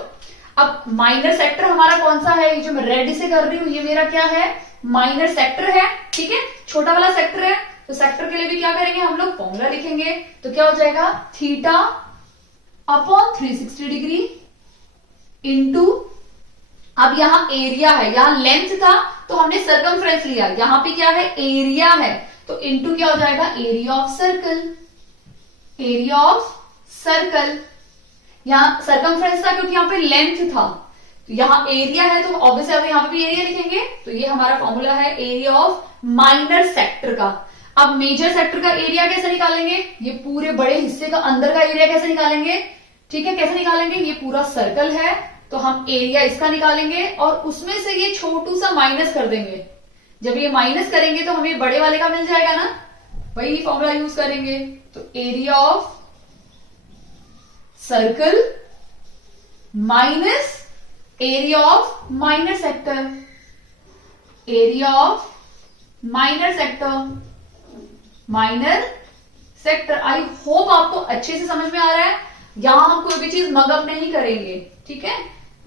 अब माइनर सेक्टर हमारा कौन सा है, ये जो मैं रेड से कर रही हूं, ये मेरा क्या है, माइनर सेक्टर है, ठीक है, छोटा वाला सेक्टर है। तो सेक्टर के लिए भी क्या करेंगे हम लोग, फॉर्मूला लिखेंगे। तो क्या हो जाएगा, थीटा अपॉन 360 डिग्री इंटू, अब यहां एरिया है, यहां लेंथ था तो हमने सर्कमफ्रेंस लिया, यहां पे क्या है, एरिया है, तो इंटू क्या हो जाएगा, एरिया ऑफ सर्कल। यहां सर्कमफ्रेंस था क्योंकि यहां पे लेंथ था, तो यहां एरिया है तो ऑब्वियसली अब यहां पे भी एरिया लिखेंगे। तो ये हमारा फॉर्मूला है एरिया ऑफ माइनर सेक्टर का। अब मेजर सेक्टर का एरिया कैसे निकालेंगे, ये पूरे बड़े हिस्से का अंदर का एरिया कैसे निकालेंगे, ठीक है, कैसे निकालेंगे, ये पूरा सर्कल है तो हम एरिया इसका निकालेंगे और उसमें से ये छोटू सा माइनस कर देंगे। जब ये माइनस करेंगे तो हमें बड़े वाले का मिल जाएगा ना, वही फॉर्मूला यूज करेंगे। तो area of circle minus area of minor sector. I hope आपको अच्छे से समझ में आ रहा है, यहां हम कोई भी चीज मगअप नहीं करेंगे, ठीक है,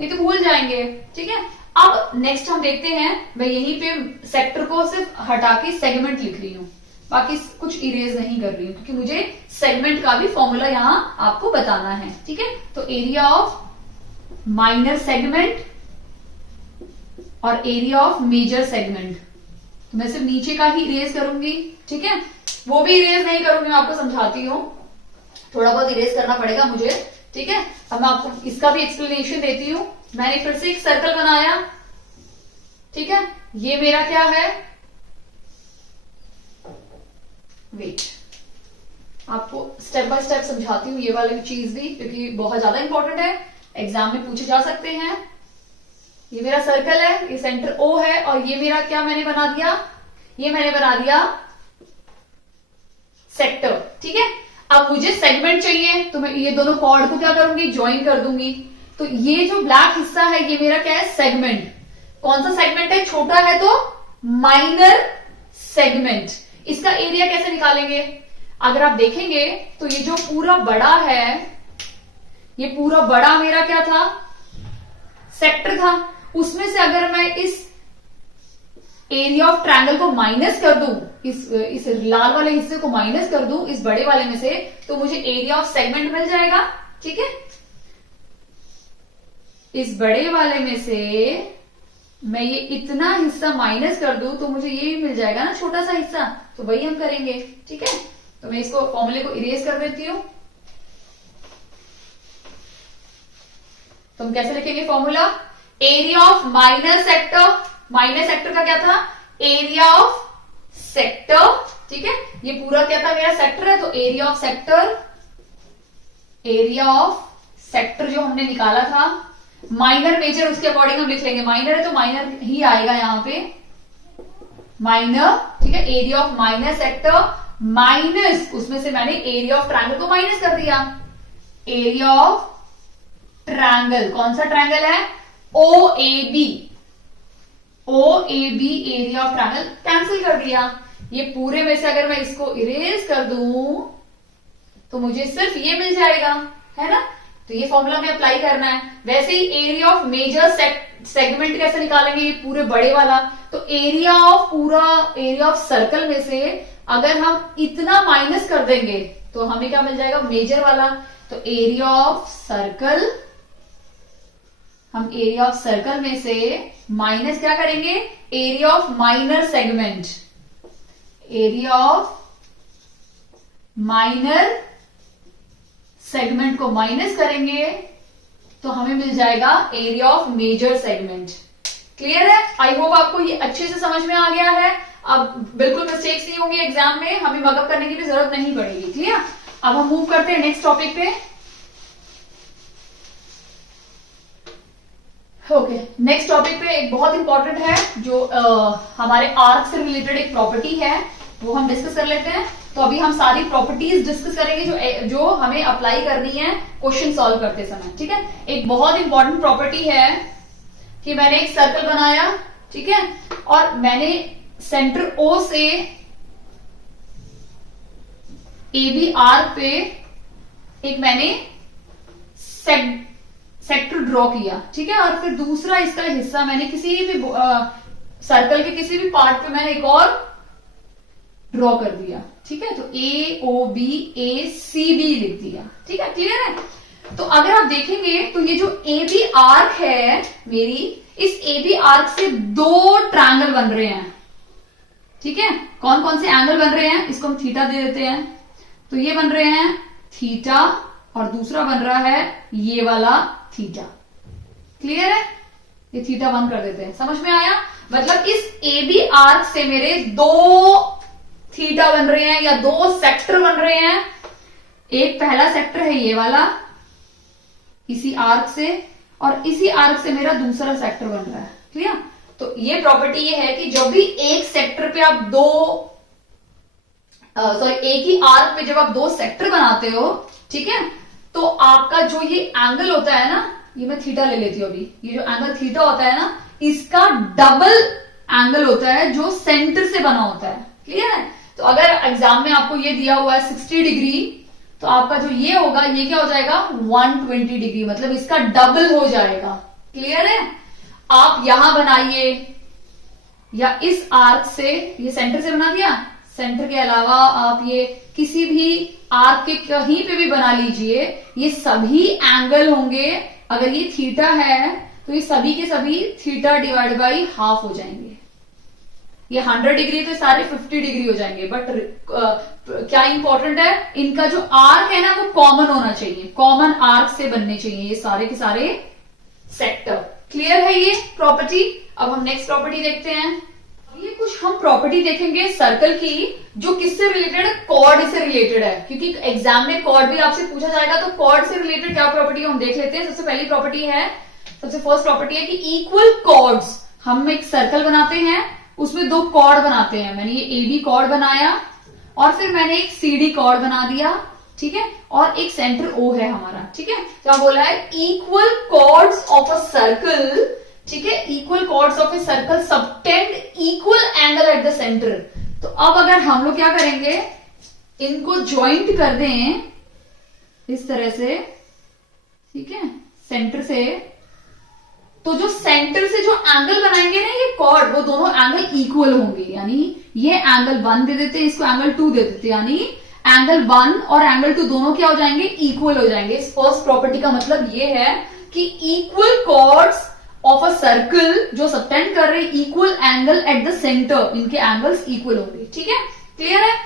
नहीं तो भूल जाएंगे, ठीक है। अब नेक्स्ट हम देखते हैं, मैं यहीं पे सेक्टर को सिर्फ हटा के सेगमेंट लिख रही हूं, बाकी कुछ इरेज नहीं कर रही हूं क्योंकि मुझे सेगमेंट का भी फॉर्मूला यहां आपको बताना है, ठीक है। तो एरिया ऑफ माइनर सेगमेंट और एरिया ऑफ मेजर सेगमेंट, तो मैं सिर्फ नीचे का ही इरेज करूंगी, ठीक है, वो भी इरेज नहीं करूंगी, मैं आपको समझाती हूँ, थोड़ा बहुत इरेज करना पड़ेगा मुझे, ठीक है। अब मैं आपको इसका भी एक्सप्लेनेशन देती हूँ। मैंने फिर से एक सर्कल बनाया, ठीक है, ये मेरा क्या है, वेट, आपको स्टेप बाय स्टेप समझाती हूँ ये वाली चीज भी, क्योंकि बहुत ज्यादा इंपॉर्टेंट है, एग्जाम में पूछे जा सकते हैं। ये मेरा सर्कल है, ये सेंटर O है, और ये मेरा क्या मैंने बना दिया, ये मैंने बना दिया सेक्टर, ठीक है। अब मुझे सेगमेंट चाहिए तो मैं ये दोनों कॉर्ड को क्या करूंगी, ज्वाइन कर दूंगी। तो ये जो ब्लैक हिस्सा है ये मेरा क्या है, सेगमेंट। कौन सा सेगमेंट है, छोटा है तो माइनर सेगमेंट। इसका एरिया कैसे निकालेंगे, अगर आप देखेंगे तो ये जो पूरा बड़ा है, ये पूरा बड़ा मेरा क्या था, सेक्टर था, उसमें से अगर मैं इस एरिया ऑफ ट्रायंगल को माइनस कर दूं, इस लाल वाले हिस्से को माइनस कर दूं इस बड़े वाले में से, तो मुझे एरिया ऑफ सेगमेंट मिल जाएगा। ठीक है, इस बड़े वाले में से मैं ये इतना हिस्सा माइनस कर दूं तो मुझे ये भी मिल जाएगा ना, छोटा सा हिस्सा, तो वही हम करेंगे। ठीक है, तो मैं इसको फॉर्मूले को इरेज कर देती हूं। तो हम कैसे लिखेंगे formula? Area of minor sector का क्या था? Area of sector. ठीक है, ये पूरा क्या था? मेरा सेक्टर है, तो एरिया ऑफ सेक्टर जो हमने निकाला था, माइनर मेजर उसके अकॉर्डिंग हम लिख लेंगे। माइनर है तो माइनर ही आएगा यहां पे, माइनर। ठीक है, area of minor sector minus उसमें से मैंने एरिया ऑफ ट्रायंगल को माइनस कर दिया। एरिया ऑफ ट्रायंगल, कौन सा ट्रायंगल है? OAB। Area of triangle cancel कर दिया। ये पूरे में से अगर मैं इसको इरेज कर दूं तो मुझे सिर्फ ये मिल जाएगा, है ना? तो ये फॉर्मूला में अप्लाई करना है। वैसे ही एरिया ऑफ मेजर सेगमेंट कैसे निकालेंगे? ये पूरे बड़े वाला, तो एरिया ऑफ सर्कल में से अगर हम इतना माइनस कर देंगे तो हमें क्या मिल जाएगा? मेजर वाला। तो एरिया ऑफ सर्कल, हम एरिया ऑफ सर्कल में से माइनस क्या करेंगे? Area of minor segment. Area of minor segment को माइनस करेंगे तो हमें मिल जाएगा area of major segment. Clear है? आई होप आपको ये अच्छे से समझ में आ गया है। अब बिल्कुल मिस्टेक्स नहीं होंगी एग्जाम में, हमें मगअप करने की भी जरूरत नहीं पड़ेगी। क्लियर? अब हम मूव करते हैं नेक्स्ट टॉपिक पे। ओके, नेक्स्ट टॉपिक पे एक बहुत इंपॉर्टेंट है जो हमारे आर्क से रिलेटेड एक प्रॉपर्टी है, वो हम डिस्कस कर लेते हैं। तो अभी हम सारी प्रॉपर्टीज डिस्कस करेंगे जो हमें अप्लाई करनी है क्वेश्चन सॉल्व करते समय। ठीक है, एक बहुत इंपॉर्टेंट प्रॉपर्टी है कि मैंने एक सर्कल बनाया, ठीक है, और मैंने सेंटर O से AB आर्क पे एक मैंने सेक्टर ड्रॉ किया। ठीक है, और फिर दूसरा इसका हिस्सा मैंने किसी भी सर्कल के किसी भी पार्ट पे मैंने एक और ड्रॉ कर दिया। ठीक है, तो AOB ACB लिख दिया। ठीक है, क्लियर है? तो अगर आप देखेंगे तो ये जो AB आर्क है मेरी, इस AB आर्क से दो ट्रायंगल बन रहे हैं। ठीक है, कौन कौन से एंगल बन रहे हैं? इसको हम थीटा दे देते हैं। तो ये बन रहे हैं थीटा और दूसरा बन रहा है ये वाला थीटा। क्लियर है? ये थीटा 1 कर देते हैं। समझ में आया? मतलब इस AB आर्क से मेरे दो थीटा बन रहे हैं या दो सेक्टर बन रहे हैं। एक पहला सेक्टर है ये वाला इसी आर्क से, और इसी आर्क से मेरा दूसरा सेक्टर बन रहा है। क्लियर? तो ये प्रॉपर्टी ये है कि जब भी एक सेक्टर पे आप एक ही आर्क पे जब आप दो सेक्टर बनाते हो, ठीक है, तो आपका जो ये एंगल होता है ना, ये मैं थीटा ले लेती हूं अभी, ये जो एंगल थीटा होता है ना, इसका डबल एंगल होता है जो सेंटर से बना होता है। क्लियर है? तो अगर एग्जाम में आपको ये दिया हुआ है 60 डिग्री, तो आपका जो ये होगा ये क्या हो जाएगा? 120 डिग्री, मतलब इसका डबल हो जाएगा। क्लियर है? आप यहां बनाइए या इस आर्क से, ये सेंटर से बना दिया, सेंटर के अलावा आप ये किसी भी आर्क के कहीं पे भी बना लीजिए, ये सभी एंगल होंगे, अगर ये थीटा है तो ये सभी के सभी थीटा डिवाइड बाई हाफ हो जाएंगे। ये 100 डिग्री तो सारे 50 डिग्री हो जाएंगे। बट क्या इंपॉर्टेंट है, इनका जो आर्क है ना वो कॉमन होना चाहिए, कॉमन आर्क से बनने चाहिए ये सारे के सारे सेक्टर। क्लियर है ये प्रॉपर्टी? अब हम नेक्स्ट प्रॉपर्टी देखते हैं। ये कुछ हम प्रॉपर्टी देखेंगे सर्कल की जो किससे रिलेटेड है? कॉर्ड से रिलेटेड है, क्योंकि एग्जाम में कॉर्ड भी आपसे पूछा जाएगा। तो कॉर्ड से रिलेटेड क्या प्रॉपर्टी हम देख लेते हैं। सबसे पहली प्रॉपर्टी है, सबसे फर्स्ट प्रॉपर्टी है कि इक्वल कॉर्ड्स, हम एक सर्कल बनाते हैं उसमें दो कॉर्ड बनाते हैं। मैंने ये AB कॉर्ड बनाया और फिर मैंने एक CD कॉर्ड बना दिया। ठीक है, और एक सेंटर O है हमारा। ठीक है, तो क्या बोला है? Equal chords of a circle. ठीक है, equal chords of a circle subtend equal angle at the centre. तो अब अगर हम लोग क्या करेंगे, इनको ज्वाइंट कर दें इस तरह से, ठीक है, सेंटर से तो जो सेंटर से जो एंगल बनाएंगे ना ये कॉर्ड, वो दोनों एंगल इक्वल होंगे, यानी ये एंगल 1 दे देते हैं, इसको एंगल 2 दे देते हैं, यानी एंगल 1 और एंगल 2 दोनों क्या हो जाएंगे, इक्वल हो जाएंगे। इस फर्स्ट प्रॉपर्टी का मतलब ये है कि equal chords of a circle जो सबटेंड कर रहे हैं equal angle at the centre, इनके एंगल्स इक्वल होंगे। ठीक है, क्लियर है।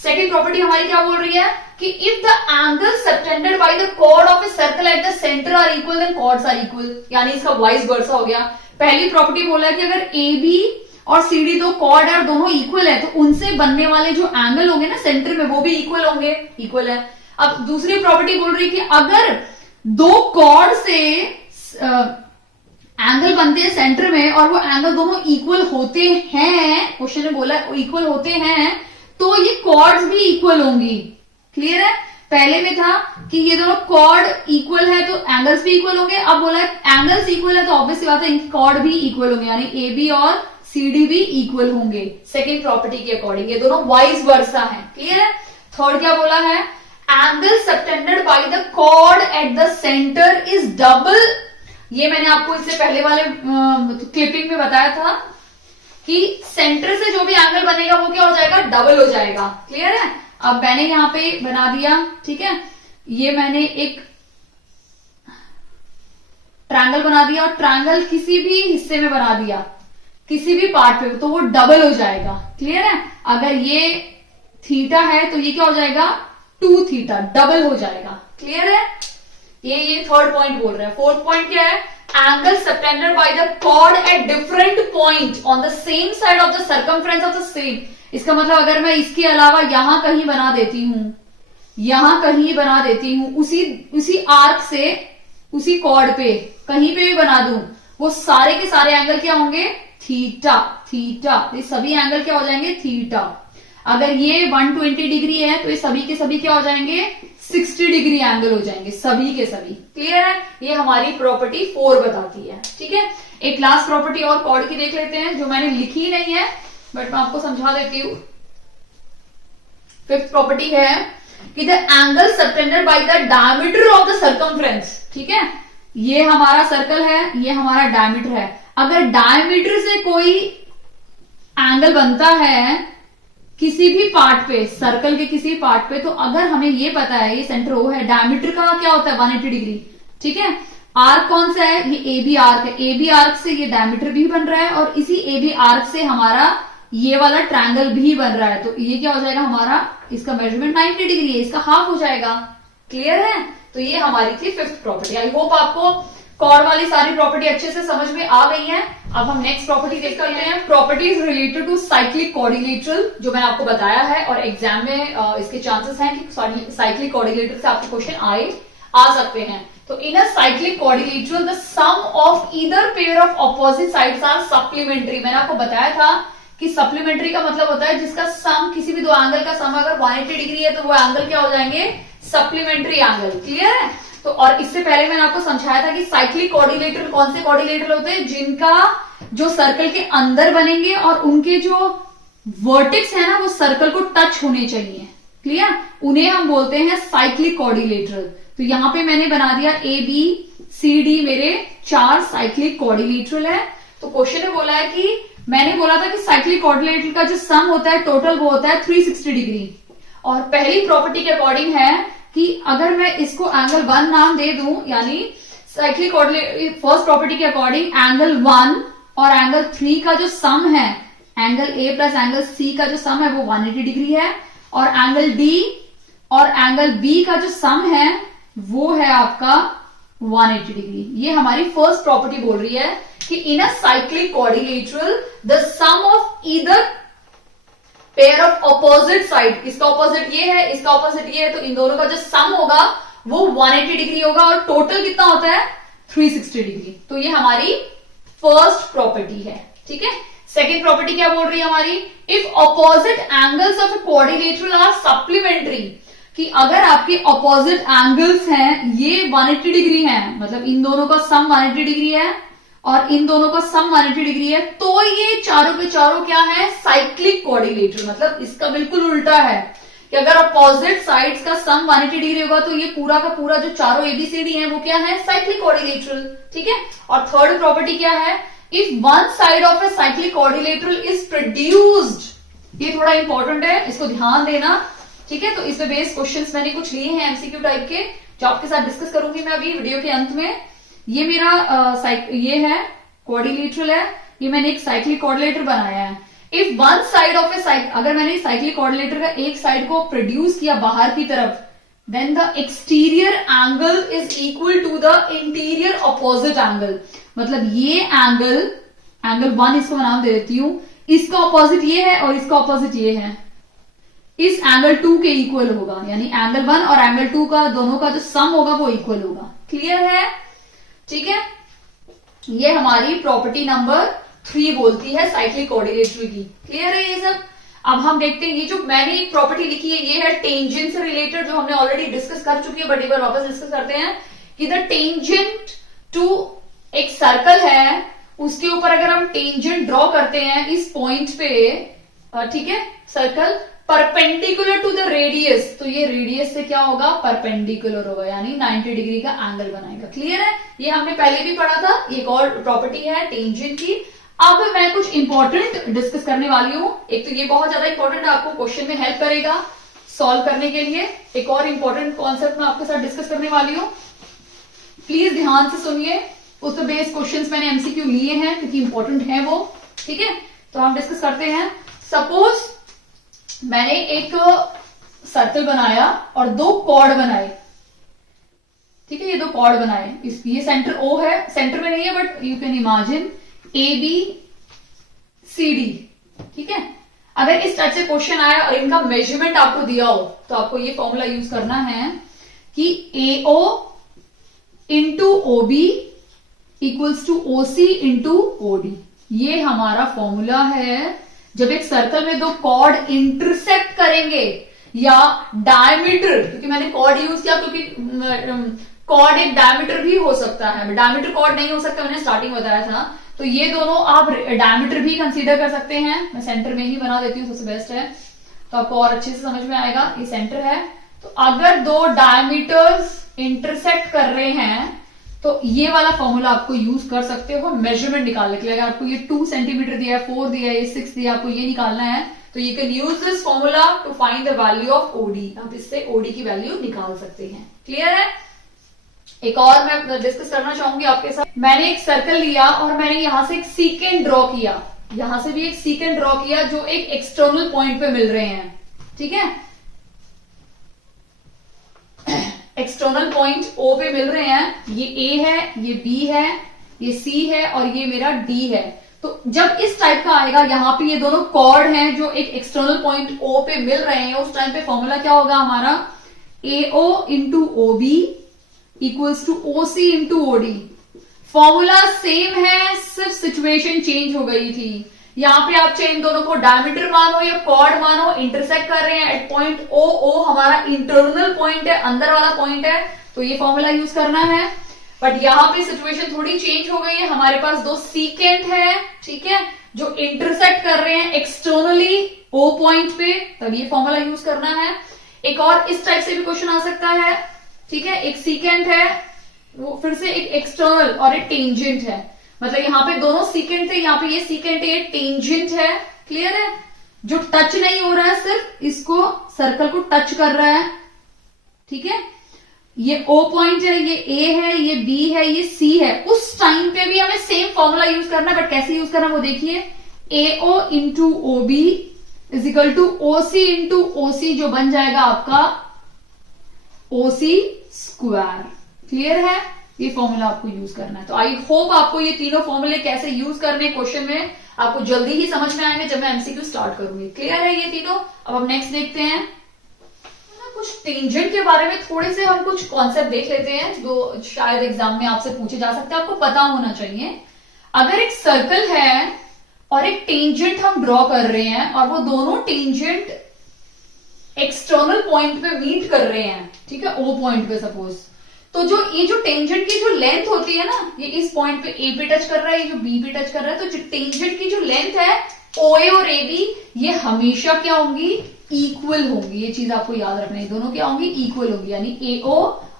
सेकेंड प्रॉपर्टी हमारी क्या बोल रही है कि if the angle subtended by the chord of a circle at the centre are equal then chords are equal, यानी इसका वाइस वर्सा हो गया। पहली प्रॉपर्टी बोला है कि अगर ए बी और सी डी दो कॉर्ड और दोनों इक्वल है तो उनसे बनने वाले जो एंगल होंगे ना सेंटर में वो भी इक्वल होंगे, इक्वल है। अब दूसरी प्रॉपर्टी बोल रही है कि अगर दो कॉर्ड से एंगल बनते हैं सेंटर में और वो एंगल दोनों इक्वल होते हैं, क्वेश्चन ने बोला इक्वल होते हैं, तो ये कॉर्ड्स भी इक्वल होंगी। क्लियर है। पहले में था कि ये दोनों कॉर्ड इक्वल है तो एंगल्स भी इक्वल होंगे, अब बोला एंगल्स इक्वल है तो ऑब्वियसली बात है इनके कॉर्ड भी इक्वल होंगे, यानी ए बी और सी डी भी इक्वल होंगे सेकेंड प्रॉपर्टी के अकॉर्डिंग। ये दोनों वाइस वर्सा है। क्लियर है। थर्ड क्या बोला है, angle subtended by the chord at the centre is double. ये मैंने आपको इससे पहले वाले क्लिपिंग में बताया था कि सेंटर से जो भी एंगल बनेगा वो क्या हो जाएगा, डबल हो जाएगा। क्लियर है। अब मैंने यहां पे बना दिया, ठीक है, ये मैंने एक ट्रायंगल बना दिया और ट्रायंगल किसी भी हिस्से में बना दिया, किसी भी पार्ट पे, तो वो डबल हो जाएगा। क्लियर है। अगर ये थीटा है तो ये क्या हो जाएगा, 2 थीटा, डबल हो जाएगा। क्लियर है। ये थर्ड पॉइंट बोल रहा है। फोर्थ पॉइंट क्या है, angle subtended by the chord at different point on the same side of the circumference of the same. इसका मतलब अगर मैं इसके अलावा यहां कहीं बना देती हूं, यहां कहीं बना देती हूं, उसी आर्क से उसी कॉर्ड पे कहीं पे भी बना दूं, वो सारे के सारे एंगल क्या होंगे, थीटा, थीटा। ये सभी एंगल क्या हो जाएंगे, थीटा। अगर ये 120 डिग्री है तो ये सभी के सभी क्या हो जाएंगे, 60 डिग्री एंगल हो जाएंगे, सभी के सभी। क्लियर है। ये हमारी प्रॉपर्टी 4 बताती है। ठीक है। एक लास्ट प्रॉपर्टी और कॉर्ड की देख लेते हैं जो मैंने लिखी नहीं है बट मैं आपको समझा देती हूं। फिफ्थ प्रॉपर्टी है कि the angle subtended by the diameter of the circumference. ठीक है, ये हमारा सर्कल है, ये हमारा डायमीटर है। अगर डायमीटर से कोई एंगल बनता है किसी भी पार्ट पे, सर्कल के किसी पार्ट पे, तो अगर हमें ये पता है ये सेंटर ओ है, डायमीटर का क्या होता है 180 डिग्री। ठीक है। आर्क कौन सा है, ये ए बी आर्क है। ए बी आर्क से ये डायमीटर भी बन रहा है और इसी ए बी आर्क से हमारा ये वाला ट्रायंगल भी बन रहा है, तो ये क्या हो जाएगा हमारा, इसका मेजरमेंट 90 डिग्री है, इसका हाफ हो जाएगा। क्लियर है। तो ये हमारी थी फिफ्थ प्रॉपर्टी। आई होप आपको कॉर्ड वाली सारी प्रॉपर्टी अच्छे से समझ में आ गई है। अब हम नेक्स्ट प्रॉपर्टी देख करते हैं। Properties related to cyclic quadrilateral, जो मैंने आपको बताया है और एग्जाम में इसके चांसेस हैं कि साइक्लिक क्वाड्रिलेटरल से आपके क्वेश्चन आ सकते हैं। तो in a cyclic quadrilateral the sum of either pair of opposite sides are supplementary. मैंने आपको बताया था कि सप्लीमेंट्री का मतलब होता है जिसका सम, किसी भी दो एंगल का सम अगर 180 डिग्री है तो वो एंगल क्या हो जाएंगे, सप्लीमेंट्री एंगल। क्लियर है। तो और इससे पहले मैंने आपको समझाया था कि साइक्लिक क्वाड्रिलेटरल कौन से क्वाड्रिलेटरल होते हैं, जिनका जो सर्कल के अंदर बनेंगे और उनके जो वर्टेक्स है ना वो सर्कल को टच होने चाहिए। क्लियर, उन्हें हम बोलते हैं साइक्लिक क्वाड्रिलेटरल। तो यहां पे मैंने बना दिया ए बी सी डी, मेरे 4 साइक्लिक क्वाड्रिलेटरल है। तो क्वेश्चन ने बोला है कि मैंने बोला था कि साइक्लिक क्वाड्रिलेटरल का जो सम होता है टोटल वो होता है 360 डिग्री। और पहली प्रॉपर्टी के अकॉर्डिंग है कि अगर मैं इसको एंगल 1 नाम दे दूं, यानी साइक्लिक क्वाड्रिलेटरल फर्स्ट प्रॉपर्टी के अकॉर्डिंग एंगल 1 और एंगल 3 का जो सम है, angle A plus angle C का जो सम है वो 180 डिग्री है, और एंगल डी और एंगल बी का जो सम है वो है आपका 180 डिग्री। ये हमारी फर्स्ट प्रॉपर्टी बोल रही है कि in a cyclic quadrilateral the sum of either pair of opposite side, इसका ऑपोजिट ये है, इसका ऑपोजिट ये है, तो इन दोनों का जो सम होगा वो 180 डिग्री होगा और टोटल कितना होता है 360 डिग्री। तो ये हमारी फर्स्ट प्रॉपर्टी है। ठीक है। सेकेंड प्रॉपर्टी क्या बोल रही है हमारी, if opposite angles of a quadrilateral are supplementary, कि अगर आपके ऑपोजिट एंगल्स हैं ये 180 डिग्री हैं, मतलब इन दोनों का सम 180 डिग्री है और इन दोनों का सम 180 डिग्री है, तो ये चारों के चारों क्या है, साइक्लिक क्वाड्रिलेटरल। मतलब इसका बिल्कुल उल्टा है कि अगर अपोजिट साइड्स का सम 180 डिग्री होगा तो ये पूरा का पूरा जो चारों एबीसीडी है वो क्या है, साइक्लिक क्वाड्रिलेटरल। ठीक है, और थर्ड प्रॉपर्टी क्या है, if one side of a cyclic quadrilateral is produced, ये थोड़ा इंपॉर्टेंट है, इसको ध्यान देना। ठीक है, तो इस पे बेस्ड क्वेश्चंस मैंने कुछ लिए हैं एमसीक्यू टाइप के, जो आपके साथ डिस्कस करूंगी मैं अभी वीडियो के अंत में। ये मेरा ये है क्वाड्रिलेटरल है, ये मैंने एक साइक्लिक क्वाड्रिलेटर बनाया है। इफ वन साइड ऑफ ए अगर मैंने साइक्लिक क्वाड्रिलेटर का एक साइड को प्रोड्यूस किया बाहर की तरफ, then the exterior angle is equal to the interior opposite angle. मतलब ये एंगल 1 इसको मैं नाम दे देती हूं, इसका ऑपोजिट ये है और इसका ऑपोजिट ये है, इस एंगल 2 के इक्वल होगा, यानी एंगल 1 और एंगल 2 का दोनों का जो सम होगा वो इक्वल होगा। क्लियर है? ठीक है, ये हमारी प्रॉपर्टी नंबर 3 बोलती है साइक्लिक क्वाड्रिलेटरल की। क्लियर है ये सब? अब हम देखते हैं, ये जो मैंने एक प्रॉपर्टी लिखी है ये है टेंजेंट से रिलेटेड, जो हमने ऑलरेडी डिस्कस कर चुकी है, बट एक बार वापस डिस्कस करते हैं कि द टेंजेंट टू एक सर्कल है, उसके ऊपर अगर हम टेंजेंट ड्रॉ करते हैं इस पॉइंट पे, ठीक है, circle perpendicular to the radius, तो ये रेडियस से क्या होगा, परपेंडिकुलर होगा, यानी 90 डिग्री का एंगल बनाएगा। क्लियर है? ये हमने पहले भी पढ़ा था, एक और प्रॉपर्टी है टेंजेंट की। अब मैं कुछ इंपॉर्टेंट डिस्कस करने वाली हूं। एक तो ये बहुत ज्यादा इंपॉर्टेंट है, आपको क्वेश्चन में हेल्प करेगा सॉल्व करने के लिए। एक और इंपॉर्टेंट कॉन्सेप्ट मैं आपके साथ डिस्कस करने वाली हूं, प्लीज ध्यान से सुनिए। उस पर बेस्ड क्वेश्चंस मैंने एमसीक्यू लिए हैं क्योंकि इंपॉर्टेंट है वो। ठीक है, तो हम डिस्कस करते हैं। सपोज मैंने एक सर्कल बनाया और 2 कॉर्ड बनाए। ठीक है, ये 2 कॉर्ड बनाए, ये सेंटर ओ है, सेंटर में नहीं है but you can imagine ABCD। ठीक है, अगर इस टाइप से क्वेश्चन आया और इनका मेजरमेंट आपको दिया हो तो आपको ये फॉर्मूला यूज करना है कि AO into OB equals to OC into OD। ये हमारा फॉर्मूला है जब एक सर्कल में 2 कॉर्ड इंटरसेक्ट करेंगे या डायमीटर, क्योंकि मैंने कॉर्ड यूज किया क्योंकि कॉर्ड एक डायमीटर भी हो सकता है, डायमीटर कॉर्ड नहीं हो सकता, मैंने स्टार्टिंग बताया था। तो ये दोनों आप डायमीटर भी कंसीडर कर सकते हैं। मैं सेंटर में ही बना देती हूँ, सबसे बेस्ट है, तो आपको और अच्छे से समझ में आएगा। ये सेंटर है, तो अगर 2 डायमीटर्स इंटरसेक्ट कर रहे हैं तो ये वाला फॉर्मूला आपको यूज कर सकते हो मेजरमेंट निकालने के लिए। अगर आपको ये 2 सेंटीमीटर दिया है, 4 दिया है, ये 6 दिया, आपको ये निकालना है, तो you can use this formula to find the value of OD। आप इससे OD की वैल्यू निकाल सकते हैं। क्लियर है? एक और मैं डिस्कस करना चाहूंगी आपके साथ। मैंने एक सर्कल लिया और मैंने यहां से एक सीकेंट ड्रॉ किया, यहां से भी एक सीकेंट ड्रॉ किया जो एक एक्सटर्नल पॉइंट पे मिल रहे हैं। ठीक है, एक्सटर्नल पॉइंट O पे मिल रहे हैं, ये A है, ये B है, ये C है और ये मेरा D है। तो जब इस टाइप का आएगा, यहाँ पे ये दोनों कॉर्ड हैं जो एक एक्सटर्नल पॉइंट O पे मिल रहे हैं, उस टाइम पे फॉर्मूला क्या होगा हमारा, AO into OB equals to OC into OD। Formula same है, सिर्फ सिचुएशन चेंज हो गई थी। यहाँ पे आप चाहे इन दोनों को डायमीटर मानो या कॉर्ड मानो, इंटरसेक्ट कर रहे हैं एट पॉइंट O हमारा इंटरनल पॉइंट है, अंदर वाला पॉइंट है, तो ये फॉर्मूला यूज करना है। बट यहाँ पे सिचुएशन थोड़ी चेंज हो गई है, हमारे पास 2 सीकेंट है, ठीक है, जो इंटरसेक्ट कर रहे हैं एक्सटर्नली O पॉइंट पे, तब ये फॉर्मूला यूज करना है। एक और इस टाइप से भी क्वेश्चन आ सकता है। ठीक है, एक सीकेंट है, वो फिर से एक एक्सटर्नल और एक टेंजेंट है, मतलब यहाँ पे दोनों सीकेंट थे, यहाँ पे ये सीकेंट है, ये टेंजेंट है। क्लियर है? जो टच नहीं हो रहा है, सिर्फ इसको सर्कल को टच कर रहा है। ठीक है, ये O पॉइंट है, ये A है, ये B है, ये C है। उस टाइम पे भी हमें सेम फॉर्मूला यूज करना है, बट कैसे यूज करना है वो देखिए। AO into OB is equal to OC into OC, जो बन जाएगा आपका OC स्क्वायर। क्लियर है? ये फॉर्मूला आपको यूज करना है। तो आई होप आपको ये तीनों फॉर्मूले कैसे यूज करने क्वेश्चन में आपको जल्दी ही समझ में आएंगे जब मैं एमसीक्यू स्टार्ट करूंगी। क्लियर है ये तीनों? अब हम नेक्स्ट देखते हैं, कुछ टेंजेंट के बारे में थोड़े से हम कुछ कॉन्सेप्ट देख लेते हैं जो शायद एग्जाम में आपसे पूछे जा सकते हैं, आपको पता होना चाहिए। अगर एक सर्कल है और एक टेंजेंट हम ड्रॉ कर रहे हैं और वो दोनों टेंजेंट एक्सटर्नल पॉइंट पे मीट कर रहे हैं, ठीक है, O पॉइंट पे सपोज, तो जो ये जो टेंजेंट की जो लेंथ होती है ना, ये इस पॉइंट पे A पे टच कर रहा है, ये जो B पे टच कर रहा है, तो जो टेंजेंट की जो लेंथ है OA और AB, ये हमेशा क्या होंगी, इक्वल होंगी, ये चीज आपको याद रखना है, दोनों क्या होंगी, इक्वल होंगी, यानी एओ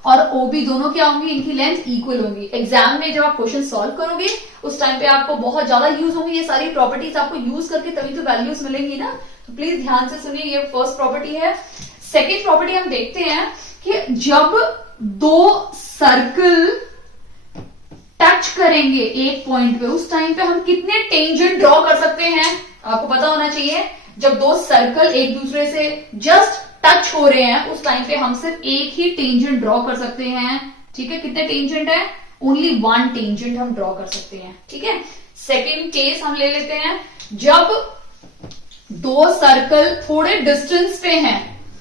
और ओबी दोनों क्या होंगी, इनकी लेंथ इक्वल होंगी। एग्जाम में जब आप क्वेश्चन सॉल्व करोगे उस टाइम पे आपको बहुत ज्यादा यूज होंगी ये सारी प्रॉपर्टीज, आपको यूज करके तभी तो वैल्यूज मिलेंगी ना, तो प्लीज ध्यान से सुनिए, ये फर्स्ट प्रॉपर्टी है। सेकेंड प्रॉपर्टी हम देखते हैं कि जब दो सर्कल टच करेंगे एक पॉइंट पे, उस टाइम पे हम कितने टेंजेंट ड्रॉ कर सकते हैं, आपको पता होना चाहिए। जब दो सर्कल एक दूसरे से जस्ट टच हो रहे हैं उस टाइम पे हम सिर्फ एक ही टेंजेंट ड्रॉ कर सकते हैं, ठीक है। कितने टेंजेंट है, ओनली वन टेंजेंट हम ड्रॉ कर सकते हैं, ठीक है। सेकेंड केस हम ले लेते हैं, जब दो सर्कल थोड़े डिस्टेंस पे हैं,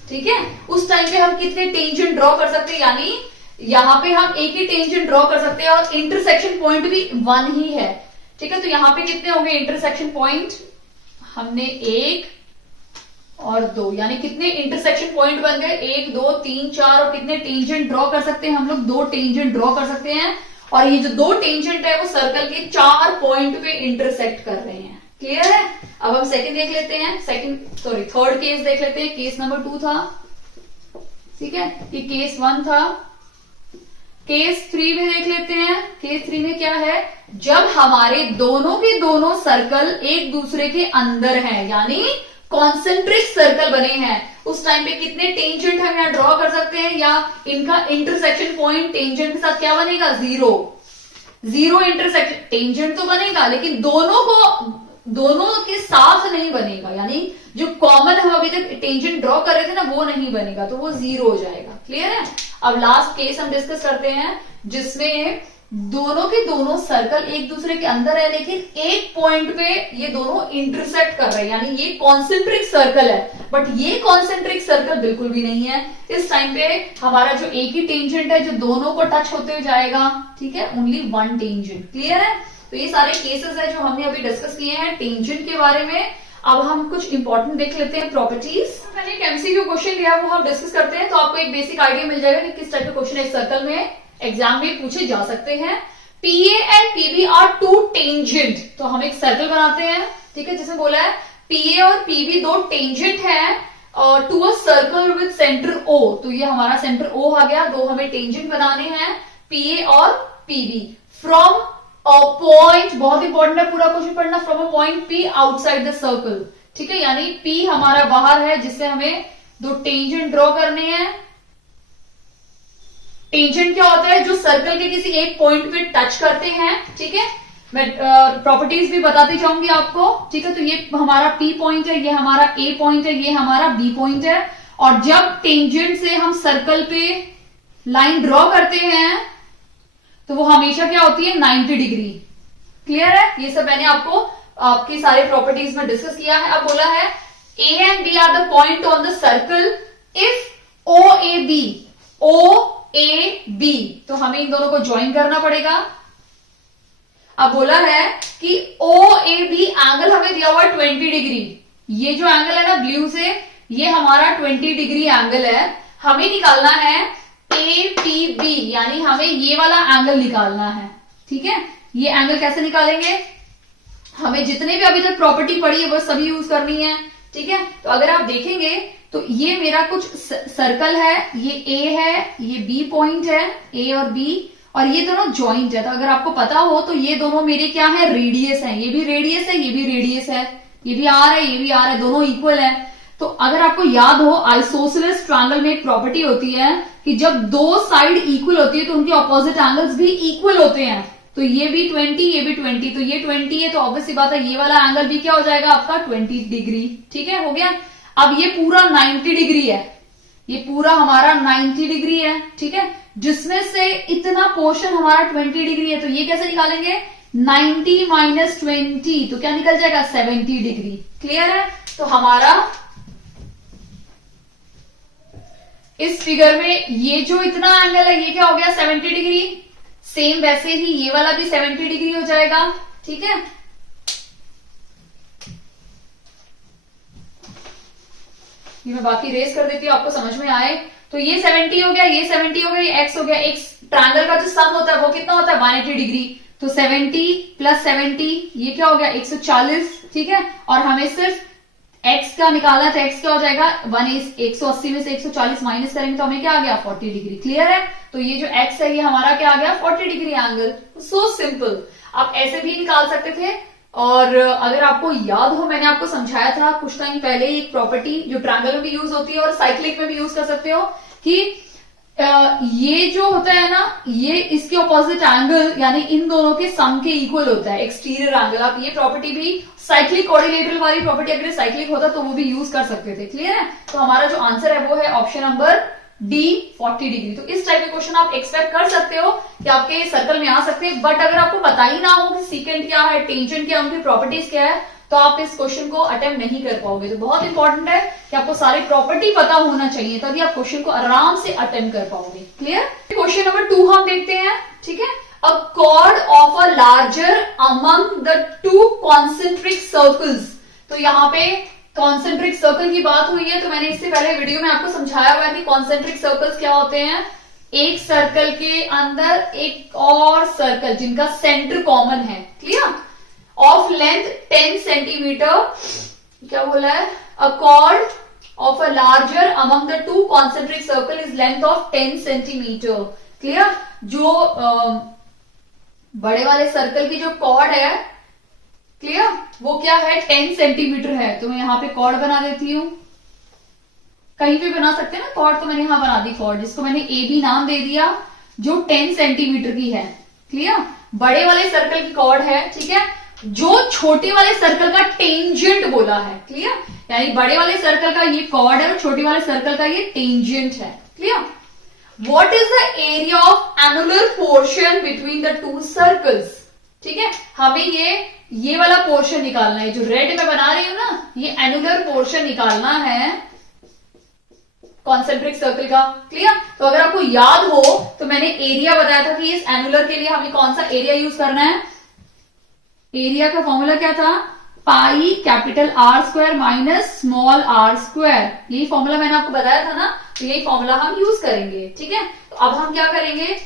ठीक है, उस टाइम पे हम कितने टेंजेंट ड्रॉ कर सकते हैं, यानी यहां पे हम एक ही टेंजेंट ड्रॉ कर सकते हैं और इंटरसेक्शन पॉइंट भी वन ही है, ठीक है। तो यहां पे कितने होंगे इंटरसेक्शन पॉइंट, हमने एक और दो, यानी कितने इंटरसेक्शन पॉइंट बन गए, 1 2 3 4, और कितने टेंजेंट ड्रॉ कर सकते हैं हम लोग, 2 टेंजेंट ड्रॉ कर सकते हैं, और ये जो 2 टेंजेंट है वो सर्कल के 4 पॉइंट पे इंटरसेक्ट कर रहे हैं, क्लियर है। अब हम सेकंड देख लेते हैं, थर्ड केस देख लेते हैं, केस नंबर 2 था, ठीक है, ये केस 1 था। केस 3 में देख लेते हैं, केस 3 में क्या है, जब हमारे दोनों के दोनों सर्कल एक दूसरे के अंदर हैं, यानी कॉन्सेंट्रिक सर्कल बने हैं, उस टाइम पे कितने टेंजेंट हम यहां ड्रॉ कर सकते हैं, या इनका इंटरसेक्शन पॉइंट टेंजेंट के साथ क्या बनेगा, जीरो इंटरसेक्शन, टेंजेंट तो बनेगा लेकिन दोनों के साथ नहीं बनेगा, यानी जो कॉमन हम अभी तक टेंजेंट ड्रॉ कर रहे थे ना वो नहीं बनेगा, तो वो 0 हो जाएगा, क्लियर है। अब लास्ट केस हम डिस्कस करते हैं जिसमें दोनों के दोनों सर्कल एक दूसरे के अंदर है लेकिन एक पॉइंट पे ये दोनों इंटरसेक्ट कर रहे हैं, यानी ये कॉन्सेंट्रिक सर्कल है, बट ये कॉन्सेंट्रिक सर्कल बिल्कुल भी नहीं है। इस टाइम पे हमारा जो एक ही टेंजेंट है जो दोनों को टच होते हुए जाएगा, ठीक है, ओनली वन टेंजेंट, क्लियर है। तो ये सारे केसेस है जो हमने अभी डिस्कस किए हैं टेंजेंट के बारे में। अब हम कुछ इंपॉर्टेंट देख लेते हैं प्रॉपर्टीज। मैंने एक एमसीक्यू क्वेश्चन लिया वो हम डिस्कस करते हैं, तो आपको एक बेसिक आइडिया मिल जाएगा कि किस टाइप के क्वेश्चन एक सर्कल में एग्जाम में पूछे जा सकते हैं। PA and PB are two tangent, तो हम एक सर्कल बनाते हैं, ठीक है, जिसमें बोला है पीए और पीबी दो टेंजेंट है to a circle with centre O, तो ये हमारा सेंटर ओ आ गया, दो हमें टेंजेंट बनाने हैं पीए और पीबी फ्रॉम अ पॉइंट, बहुत इंपॉर्टेंट है पूरा क्वेश्चन पढ़ना, from a point P outside the circle, ठीक है, यानी पी हमारा बाहर है जिससे हमें दो टेंजेंट ड्रॉ करने हैं। टेंजेंट क्या होता है, जो सर्कल के किसी एक पॉइंट पे टच करते हैं, ठीक है, मैं प्रॉपर्टीज भी बताती जाऊंगी आपको, ठीक है। तो ये हमारा पी पॉइंट है, ये हमारा ए पॉइंट है, ये हमारा बी पॉइंट है, और जब टेंजेंट से हम सर्कल पे लाइन ड्रॉ करते हैं तो वो हमेशा क्या होती है 90 डिग्री, क्लियर है। ये सब मैंने आपको आपकी सारी प्रॉपर्टीज में डिस्कस किया है। अब बोला है A and B are the point on the circle if O A B, तो हमें इन दोनों को ज्वाइन करना पड़ेगा। अब बोला है कि ओ ए बी एंगल हमें दिया हुआ है 20 डिग्री, ये जो एंगल है ना ब्लू से, ये हमारा 20 डिग्री एंगल है, हमें निकालना है ए पी बी, यानी हमें ये वाला एंगल निकालना है, ठीक है। ये एंगल कैसे निकालेंगे, हमें जितने भी अभी तक प्रॉपर्टी पड़ी है वो सभी यूज करनी है, ठीक है। तो अगर आप देखेंगे तो ये मेरा कुछ सर्कल है, ये ए है, ये बी पॉइंट है, ए और बी, और ये दोनों ज्वाइंट है। तो अगर आपको पता हो तो ये दोनों मेरे क्या है, रेडियस है, ये भी रेडियस है, ये भी रेडियस है, ये भी आर है, ये भी आर है, दोनों इक्वल है। तो अगर आपको याद हो आइसोसेलेस ट्रायंगल में एक प्रॉपर्टी होती है कि जब दो साइड इक्वल होती है तो उनके ऑपोजिट एंगल्स भी इक्वल होते हैं, तो ये भी 20, ये भी 20, तो ये 20 है तो ऑब्वियस सी बात है ये वाला एंगल भी क्या हो जाएगा आपका 20 डिग्री, ठीक है, हो गया। अब ये पूरा 90 डिग्री है, ये पूरा हमारा 90 डिग्री है, ठीक है, जिसमें से इतना पोर्शन हमारा 20 डिग्री है, तो ये कैसे निकालेंगे 90 माइनस 20, तो क्या निकल जाएगा 70 डिग्री, क्लियर है। तो हमारा इस फिगर में ये जो इतना एंगल है ये क्या हो गया 70 डिग्री, सेम वैसे ही ये वाला भी 70 डिग्री हो जाएगा, ठीक है। ये मैं बाकी रेस कर देती हूँ आपको समझ में आए। तो ये 70 हो गया, ये 70 हो गया, ये x हो गया। एक ट्रायंगल का जो सम होता है वो कितना होता है 180 डिग्री, तो 70 प्लस 70 ये क्या हो गया 140, ठीक है। और हमें सिर्फ एक्स का निकाला है तो एक्स क्या हो जाएगा 180 में से 140 माइनस करेंगे तो हमें क्या आ गया 40 डिग्री। क्लियर है? तो ये जो एक्स है ये हमारा क्या आ गया 40 डिग्री एंगल। So simple. आप ऐसे भी निकाल सकते थे, और अगर आपको याद हो मैंने आपको समझाया था कुछ टाइम पहले एक प्रॉपर्टी जो ट्रायंगल में भी यूज होती है और साइक्लिक में भी यूज कर सकते हो, कि ये जो होता है ना ये इसके ऑपोजिट एंगल यानी इन दोनों के सम के इक्वल होता है एक्सटीरियर एंगल। आप ये प्रॉपर्टी भी साइक्लिक कोऑर्डिनेटर वाली प्रॉपर्टी अगर साइक्लिक होता तो वो भी यूज कर सकते थे। क्लियर है? तो हमारा जो आंसर है वो है ऑप्शन नंबर डी 40 डिग्री। तो इस टाइप के क्वेश्चन आप एक्सपेक्ट कर सकते हो कि आपके सर्कल में आ सकते हैं, बट अगर आपको पता ही ना हो कि सीकेंट क्या है, टेंजेंट क्या है, उनकी प्रॉपर्टीज क्या है, तो आप इस क्वेश्चन को अटेम्प्ट नहीं कर पाओगे। तो बहुत इंपॉर्टेंट है कि आपको सारी प्रॉपर्टी पता होना चाहिए, तभी आप क्वेश्चन को आराम से अटेम्प्ट कर पाओगे। क्लियर? क्वेश्चन नंबर 2 हम देखते हैं। ठीक है, अ cord of a larger among the two concentric circles. तो यहाँ पे कॉन्सेंट्रिक सर्कल की बात हुई है, तो मैंने इससे पहले वीडियो में आपको समझाया हुआ है कि कॉन्सेंट्रिक सर्कल्स क्या होते हैं। एक सर्कल के अंदर एक और सर्कल जिनका सेंटर कॉमन है। क्लियर? ऑफ लेंथ 10 सेंटीमीटर, क्या बोला है, अ cord of a larger among the two concentric circle is length of 10 centimetre. Clear? जो बड़े वाले सर्कल की जो कॉर्ड है, क्लियर, वो क्या है 10 सेंटीमीटर है। तो मैं यहां पे कॉर्ड बना देती हूं, कहीं भी बना सकते हैं ना कॉर्ड, तो मैंने यहां बना दी कॉर्ड जिसको मैंने ए बी नाम दे दिया, जो 10 सेंटीमीटर की है। क्लियर? बड़े वाले सर्कल की कॉर्ड है। ठीक है, जो छोटे वाले सर्कल का टेंजेंट बोला है। क्लियर? यानी बड़े वाले सर्कल का ये कॉर्ड है और छोटे वाले सर्कल का ये टेंजेंट है। Clear? What is the area of annular portion between the two circles? ठीक है, हमें ये वाला पोर्शन निकालना है, जो रेड में बना रही हूं ना, ये एनुलर पोर्शन निकालना है कॉन्सेंट्रिक सर्कल का। क्लियर? तो अगर आपको याद हो तो मैंने एरिया बताया था कि इस एनुलर के लिए हमें कौन सा एरिया यूज करना है। एरिया का फॉर्मूला क्या था, pi capital R square minus small R square. यही फॉर्मूला मैंने आपको बताया था ना, तो यही फॉर्मूला हम यूज करेंगे। ठीक है, तो अब हम क्या करेंगे,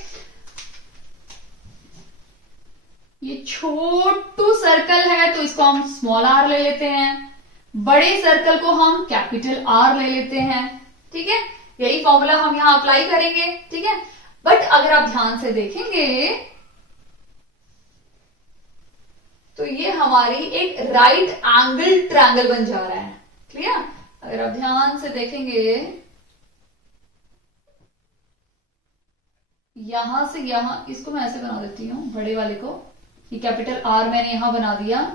ये छोटू सर्कल है तो इसको हम स्मॉल आर ले लेते हैं, बड़े सर्कल को हम कैपिटल आर ले लेते हैं। ठीक है, यही फॉर्मूला हम यहां अप्लाई करेंगे। ठीक है, बट अगर आप ध्यान से देखेंगे तो ये हमारी एक राइट एंगल ट्रायंगल बन जा रहा है। क्लियर? अगर आप ध्यान से देखेंगे यहां से यहां, इसको मैं ऐसे बना देती हूं बड़े वाले को, ये कैपिटल आर मैंने यहां बना दिया।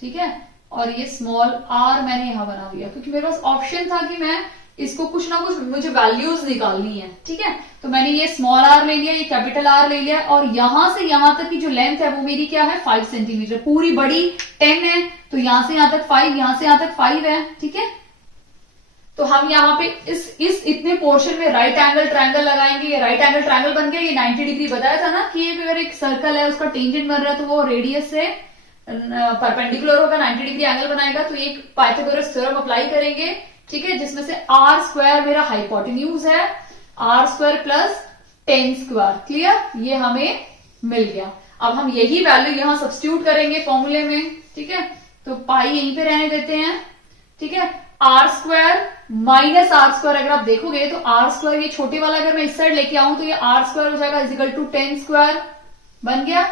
ठीक है, और ये स्मॉल आर मैंने यहां बना दिया, क्योंकि मेरे पास ऑप्शन था कि मैं इसको कुछ ना कुछ मुझे वैल्यूज निकालनी है। ठीक है, तो मैंने ये स्मॉल आर ले लिया, ये कैपिटल आर ले लिया, और यहां से यहां तक की जो लेंथ है वो मेरी क्या है 5 सेंटीमीटर। पूरी बड़ी 10 है तो यहां से यहां तक 5, यहां से यहां तक 5 है। ठीक है, तो हम यहाँ पे इस इतने पोर्शन में राइट एंगल ट्रायंगल लगाएंगे। ये राइट एंगल ट्रायंगल बन गया। ये 90 डिग्री बताया था ना कि ये अगर एक सर्कल है उसका टेंजेंट बन रहा है तो वो रेडियस से परपेंडिकुलर होगा, 90 डिग्री एंगल बनाएगा। तो एक पाइथागोरस थ्योरम अप्लाई करेंगे। ठीक है, जिसमें से आर स्क्वायर मेरा हाइपोटेन्यूज है, R square plus 10 square. Clear? ये हमें मिल गया। अब हम यही वैल्यू यहां सब्स्टिट्यूट करेंगे फॉर्मूले में। ठीक है, तो पाई यहीं पे रहने देते हैं। ठीक है, R square minus are square, अगर आप देखोगे तो आर स्क्वायर ये छोटे वाला अगर मैं इस साइड लेके आऊं तो ये आर स्क्वायर हो जाएगा इजिकल टू 10 स्क्वायर बन गया।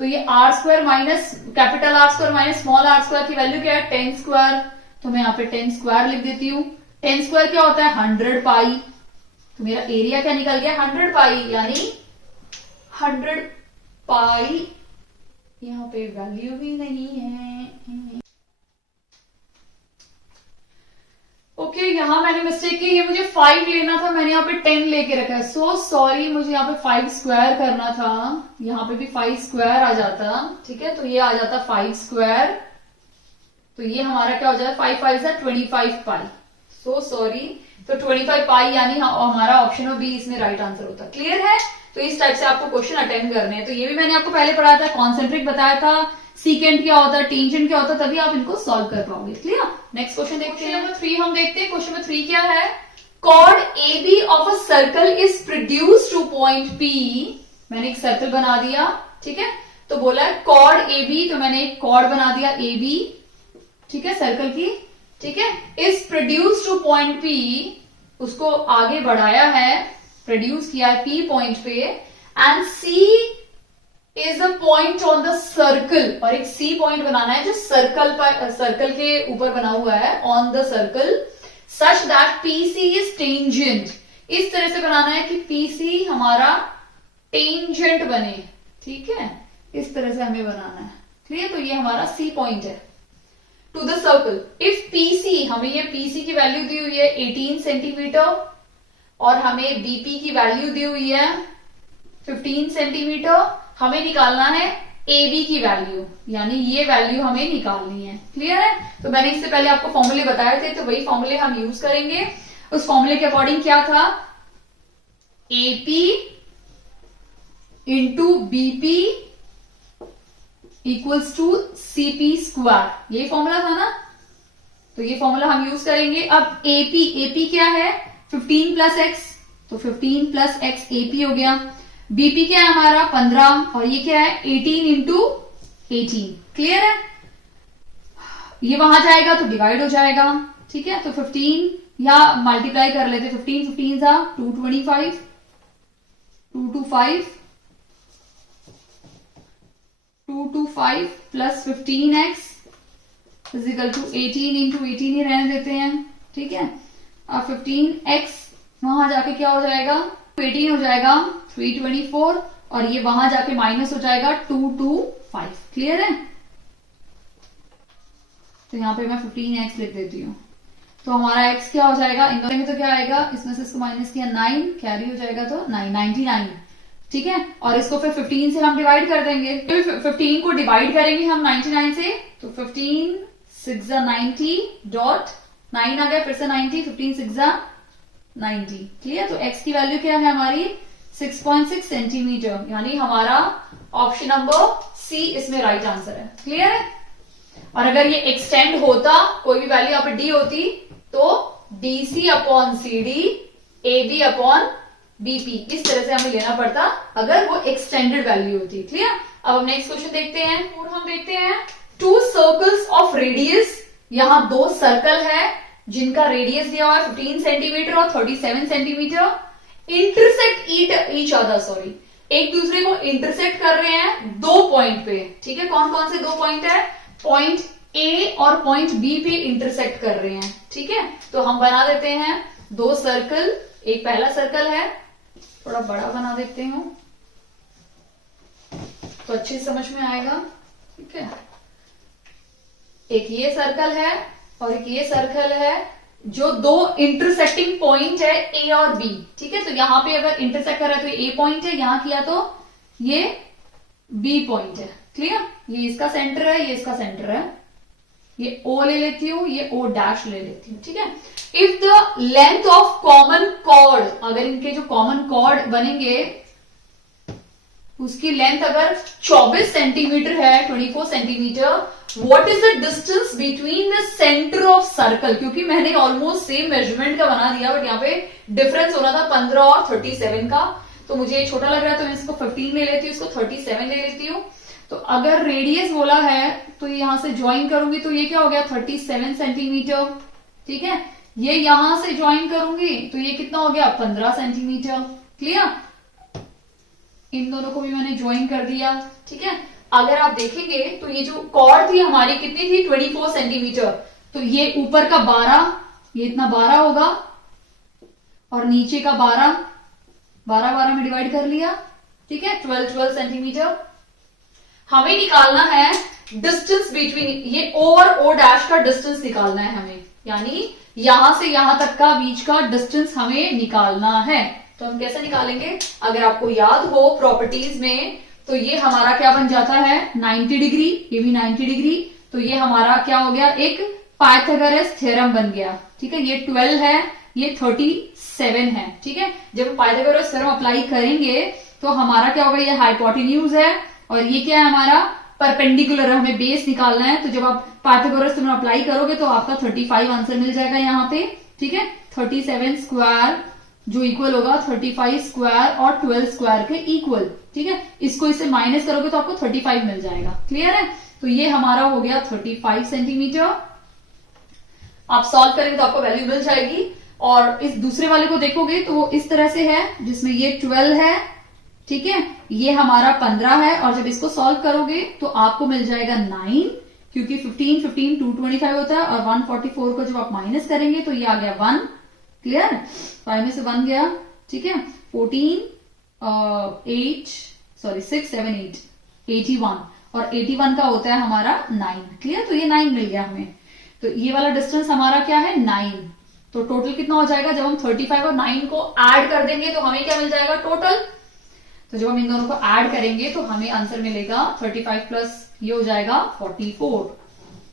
तो ये R square minus capital R square minus small R square की वैल्यू क्या है 10 स्क्वायर। तो मैं यहाँ पे 10 स्क्वायर लिख देती हूँ। 10 स्क्वायर क्या होता है 100 पाई। तो मेरा एरिया क्या निकल गया 100 पाई, यानी 100 पाई। यहाँ पे वैल्यू भी नहीं है। ओके, यहां मैंने मिस्टेक की, ये मुझे 5 लेना था, मैंने यहाँ पे 10 लेके रखा है। सो सॉरी, मुझे यहाँ पे 5 स्क्वायर करना था, यहाँ पे भी 5 स्क्वायर आ जाता। ठीक है, तो ये आ जाता 5 स्क्वायर। तो ये हमारा क्या हो जाएगा 5 5 से 25 पाई। सो सॉरी, तो 25 पाई यानी हमारा ऑप्शन ऑफ बी इसमें राइट आंसर होता। क्लियर है? तो इस टाइप से आपको क्वेश्चन अटेम्प्ट करने हैं। तो ये भी मैंने आपको पहले पढ़ाया था, कॉन्सेंट्रिक बताया था, सीकेंट क्या होता है, टेंजेंट क्या होता है, तभी आप इनको सॉल्व कर पाओगे। क्लियर? नेक्स्ट क्वेश्चन देखते हैं। नंबर 3 हम देखते हैं। क्वेश्चन नंबर 3 क्या है, chord A B of a circle is produce to point P. मैंने एक सर्कल बना दिया। ठीक है, तो बोला है कॉर्ड ए बी, तो मैंने एक कॉर्ड बना दिया ए बी। ठीक है, सर्कल की ठीक है, is produce to point P, उसको आगे बढ़ाया है, प्रोड्यूस किया है पी पॉइंट पे, and C is a point on the circle, और एक सी पॉइंट बनाना है जो सर्कल के ऊपर बना हुआ है, on the circle, such that PC is tangent, इस तरह से बनाना है कि पीसी हमारा टेंजेंट बने, ठीक है, इस तरह से हमें बनाना है, क्लियर। तो ये हमारा सी पॉइंट है to the circle. If PC, हमें ये पीसी की वैल्यू दी हुई है 18 सेंटीमीटर, और हमें बीपी की वैल्यू दी हुई है 15 सेंटीमीटर, हमें निकालना है AB की वैल्यू, यानी ये वैल्यू हमें निकालनी है, क्लियर है। तो मैंने इससे पहले आपको फॉर्मूले बताए थे, तो वही फॉर्मूले हम यूज करेंगे। उस फॉर्मूले के अकॉर्डिंग क्या था, AP into BP equals to CP square, ये फॉर्मूला था ना, तो ये फॉर्मूला हम यूज करेंगे। अब AP क्या है 15 प्लस एक्स, तो 15 प्लस एक्स AP हो गया। बीपी क्या है हमारा 15, और ये क्या है 18 इंटू 18, क्लियर है। ये वहां जाएगा तो डिवाइड हो जाएगा, ठीक है। तो 15 या मल्टीप्लाई कर लेते, 15 15 था 225, 225 plus 15x is equal to 18 into 18 ही रहने देते हैं, ठीक है। अब 15x वहां जाके क्या हो जाएगा 18 हो जाएगा 324, और ये वहां जाके माइनस हो जाएगा 225, क्लियर है। तो यहां पे मैं 15x लिख देती हूँ, तो हमारा x क्या हो जाएगा, इन दोनों में तो क्या आएगा, इसमें से इसको माइनस किया 9 कैरी हो जाएगा, तो 99, ठीक है। और इसको फिर 15 से हम डिवाइड कर देंगे, तो 15 को डिवाइड करेंगे हम 99 से, तो 15 6 90 डॉट 9 आ गया, फिर से 90, 15 6 90, क्लियर। तो x की वैल्यू क्या है हमारी 6.6 सेंटीमीटर, यानी हमारा ऑप्शन नंबर सी इसमें राइट आंसर है, क्लियर है। और अगर ये एक्सटेंड होता, कोई भी वैल्यू यहाँ पे डी होती, तो DC upon C D, AB upon BP, इस तरह से हमें लेना पड़ता अगर वो एक्सटेंडेड वैल्यू होती, क्लियर। अब हम नेक्स्ट क्वेश्चन देखते हैं, और हम देखते हैं 2 सर्कल्स ऑफ रेडियस, यहां 2 सर्कल है जिनका रेडियस दिया हुआ है 15 सेंटीमीटर और 37 centimetre, intersect each other, sorry, एक दूसरे को इंटरसेक्ट कर रहे हैं 2 पॉइंट पे, ठीक है। कौन कौन से 2 पॉइंट है, पॉइंट ए और पॉइंट बी पे इंटरसेक्ट कर रहे हैं, ठीक है। तो हम बना देते हैं 2 सर्कल, एक पहला सर्कल है, थोड़ा बड़ा बना देते हूं तो अच्छी समझ में आएगा, ठीक है। एक ये सर्कल है और एक ये सर्कल है, जो 2 इंटरसेक्टिंग पॉइंट है ए और बी, ठीक है। तो यहां पे अगर इंटरसेक्ट कर रहा है तो ये ए पॉइंट है, यहां किया तो ये बी पॉइंट है, क्लियर। ये इसका सेंटर है, ये इसका सेंटर है, ये ओ ले लेती हूं, ये ओ डैश ले लेती हूं, ठीक है। If the length of common chord, अगर इनके जो कॉमन कॉर्ड बनेंगे उसकी लेंथ अगर 24 सेंटीमीटर है, 24 centimetre, what is the distance between the centre of circle, क्योंकि मैंने ऑलमोस्ट सेम मेजरमेंट का बना दिया, बट यहाँ पे डिफरेंस होना था 15 और 37 का, तो मुझे ये छोटा लग रहा है, तो मैं इसको 15 ले लेती हूँ, इसको 37 ले लेती हूँ। तो अगर रेडियस बोला है तो यहां से ज्वाइन करूंगी, तो ये क्या हो गया 37 सेंटीमीटर, ठीक है। ये यहां से ज्वाइन करूंगी तो ये कितना हो गया 15 सेंटीमीटर, क्लियर। इन दोनों को भी मैंने ज्वाइन कर दिया, ठीक है। अगर आप देखेंगे तो ये जो कॉर्ड थी हमारी कितनी थी 24 सेंटीमीटर, तो ये ऊपर का 12, ये इतना 12 होगा, और नीचे का 12 में डिवाइड कर लिया, ठीक है, 12 सेंटीमीटर। हमें निकालना है डिस्टेंस बिटवीन, ये ओ और ओ डैश का डिस्टेंस निकालना है हमें, यानी यहां से यहां तक का बीच का डिस्टेंस हमें निकालना है। तो हम कैसे निकालेंगे, अगर आपको याद हो प्रॉपर्टीज में, तो ये हमारा क्या बन जाता है 90 डिग्री, ये भी 90 डिग्री, तो ये हमारा क्या हो गया एक पाइथागोरस थ्योरम बन गया, ठीक है। ये 12 है, ये 37 है, ठीक है। जब पाइथागोरस थ्योरम अप्लाई करेंगे तो हमारा क्या होगा, ये हाइपोटेन्यूज है और ये क्या है हमारा परपेंडिकुलर, हमें बेस निकालना है। तो जब आप पाइथागोरस थ्योरम अप्लाई करोगे तो आपका 35 आंसर मिल जाएगा यहाँ पे, ठीक है। 37 स्क्वायर जो इक्वल होगा 35 स्क्वायर और 12 स्क्वायर के इक्वल, ठीक है। इसको इससे माइनस करोगे तो आपको 35 मिल जाएगा, क्लियर है। तो ये हमारा हो गया 35 सेंटीमीटर। आप सॉल्व करेंगे तो आपको वैल्यू मिल जाएगी। और इस दूसरे वाले को देखोगे तो वो इस तरह से है, जिसमें ये 12 है, ठीक है, ये हमारा 15 है, और जब इसको सॉल्व करोगे तो आपको मिल जाएगा 9, क्योंकि 15 15 225 होता है, और 144 को जब आप माइनस करेंगे तो ये आ गया 1। क्लियर, 5 में से 1 गया, ठीक है, 14 6 7 8 81, और 81 का होता है हमारा 9। क्लियर, तो ये 9 मिल गया हमें। तो ये वाला डिस्टेंस हमारा क्या है, 9। तो टोटल कितना हो जाएगा, जब हम 35 और 9 को ऐड कर देंगे तो हमें क्या मिल जाएगा टोटल। तो जब हम इन दोनों को ऐड करेंगे तो हमें आंसर मिलेगा 35 प्लस ये हो जाएगा 44,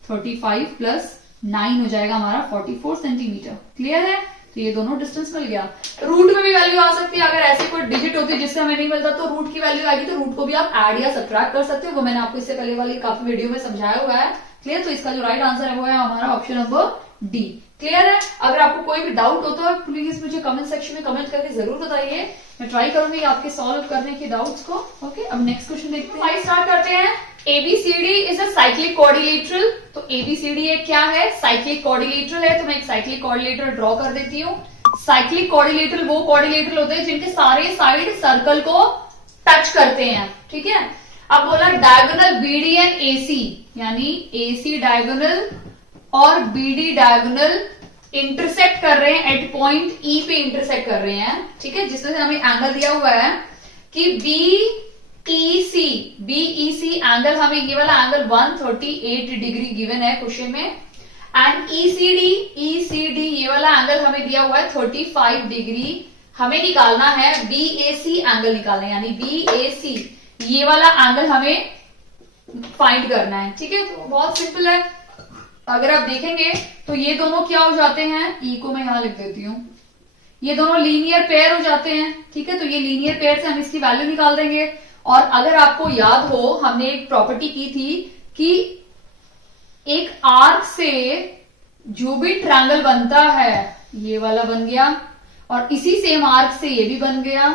35 प्लस 9 हो जाएगा हमारा 44 सेंटीमीटर। क्लियर है, तो ये दोनों डिस्टेंस मिल गया। रूट में भी वैल्यू आ सकती है, अगर ऐसी कोई डिजिट होती है जिससे हमें नहीं मिलता तो रूट की वैल्यू आएगी, तो रूट को भी आप ऐड या सब्ट्रैक्ट कर सकते हो, वो मैंने आपको इससे पहले वाली काफी वीडियो में समझाया हुआ है। क्लियर, तो इसका जो राइट आंसर है वो है हमारा ऑप्शन नंबर डी। क्लियर है, अगर आपको कोई भी डाउट होता है प्लीज मुझे कमेंट सेक्शन में कमेंट करके जरूर बताइए, मैं ट्राई करूंगी आपके सॉल्व करने के डाउट्स को। ओके, अब नेक्स्ट क्वेश्चन देखते हैं। 5 स्टार्ट करते हैं। ABCD is a cyclic quadrilateral. तो ABCD एक क्या है, साइक्लिक क्वाड्रिलेटरल है। तो मैं एक साइक्लिक क्वाड्रिलेटरल ड्रॉ कर देती हूँ। साइक्लिक क्वाड्रिलेटरल वो क्वाड्रिलेटरल होते हैं जिनके सारे साइड सर्कल को टच करते हैं, ठीक है। अब बोला डायगोनल BD एंड AC, यानी AC डायगोनल और BD डायगोनल इंटरसेक्ट कर रहे हैं एट पॉइंट E पे इंटरसेक्ट कर रहे हैं, ठीक है, जिसमें से हमें एंगल दिया हुआ है कि BEC एंगल, हमें ये वाला एंगल 138 डिग्री गिवन है क्वेश्चन में, एंड ECD ये वाला एंगल हमें दिया हुआ है 35 डिग्री। हमें निकालना है BAC एंगल निकालना है, यानी BAC ये वाला एंगल हमें फाइंड करना है, ठीक है। तो बहुत सिंपल है, अगर आप देखेंगे तो ये दोनों क्या हो जाते हैं, ई को मैं यहां लिख देती हूं, ये दोनों लीनियर पेयर हो जाते हैं, ठीक है। तो ये लीनियर पेयर से हम इसकी वैल्यू निकाल देंगे। और अगर आपको याद हो, हमने एक प्रॉपर्टी की थी कि एक आर्क से जो भी ट्रायंगल बनता है, ये वाला बन गया, और इसी सेम आर्क से ये भी बन गया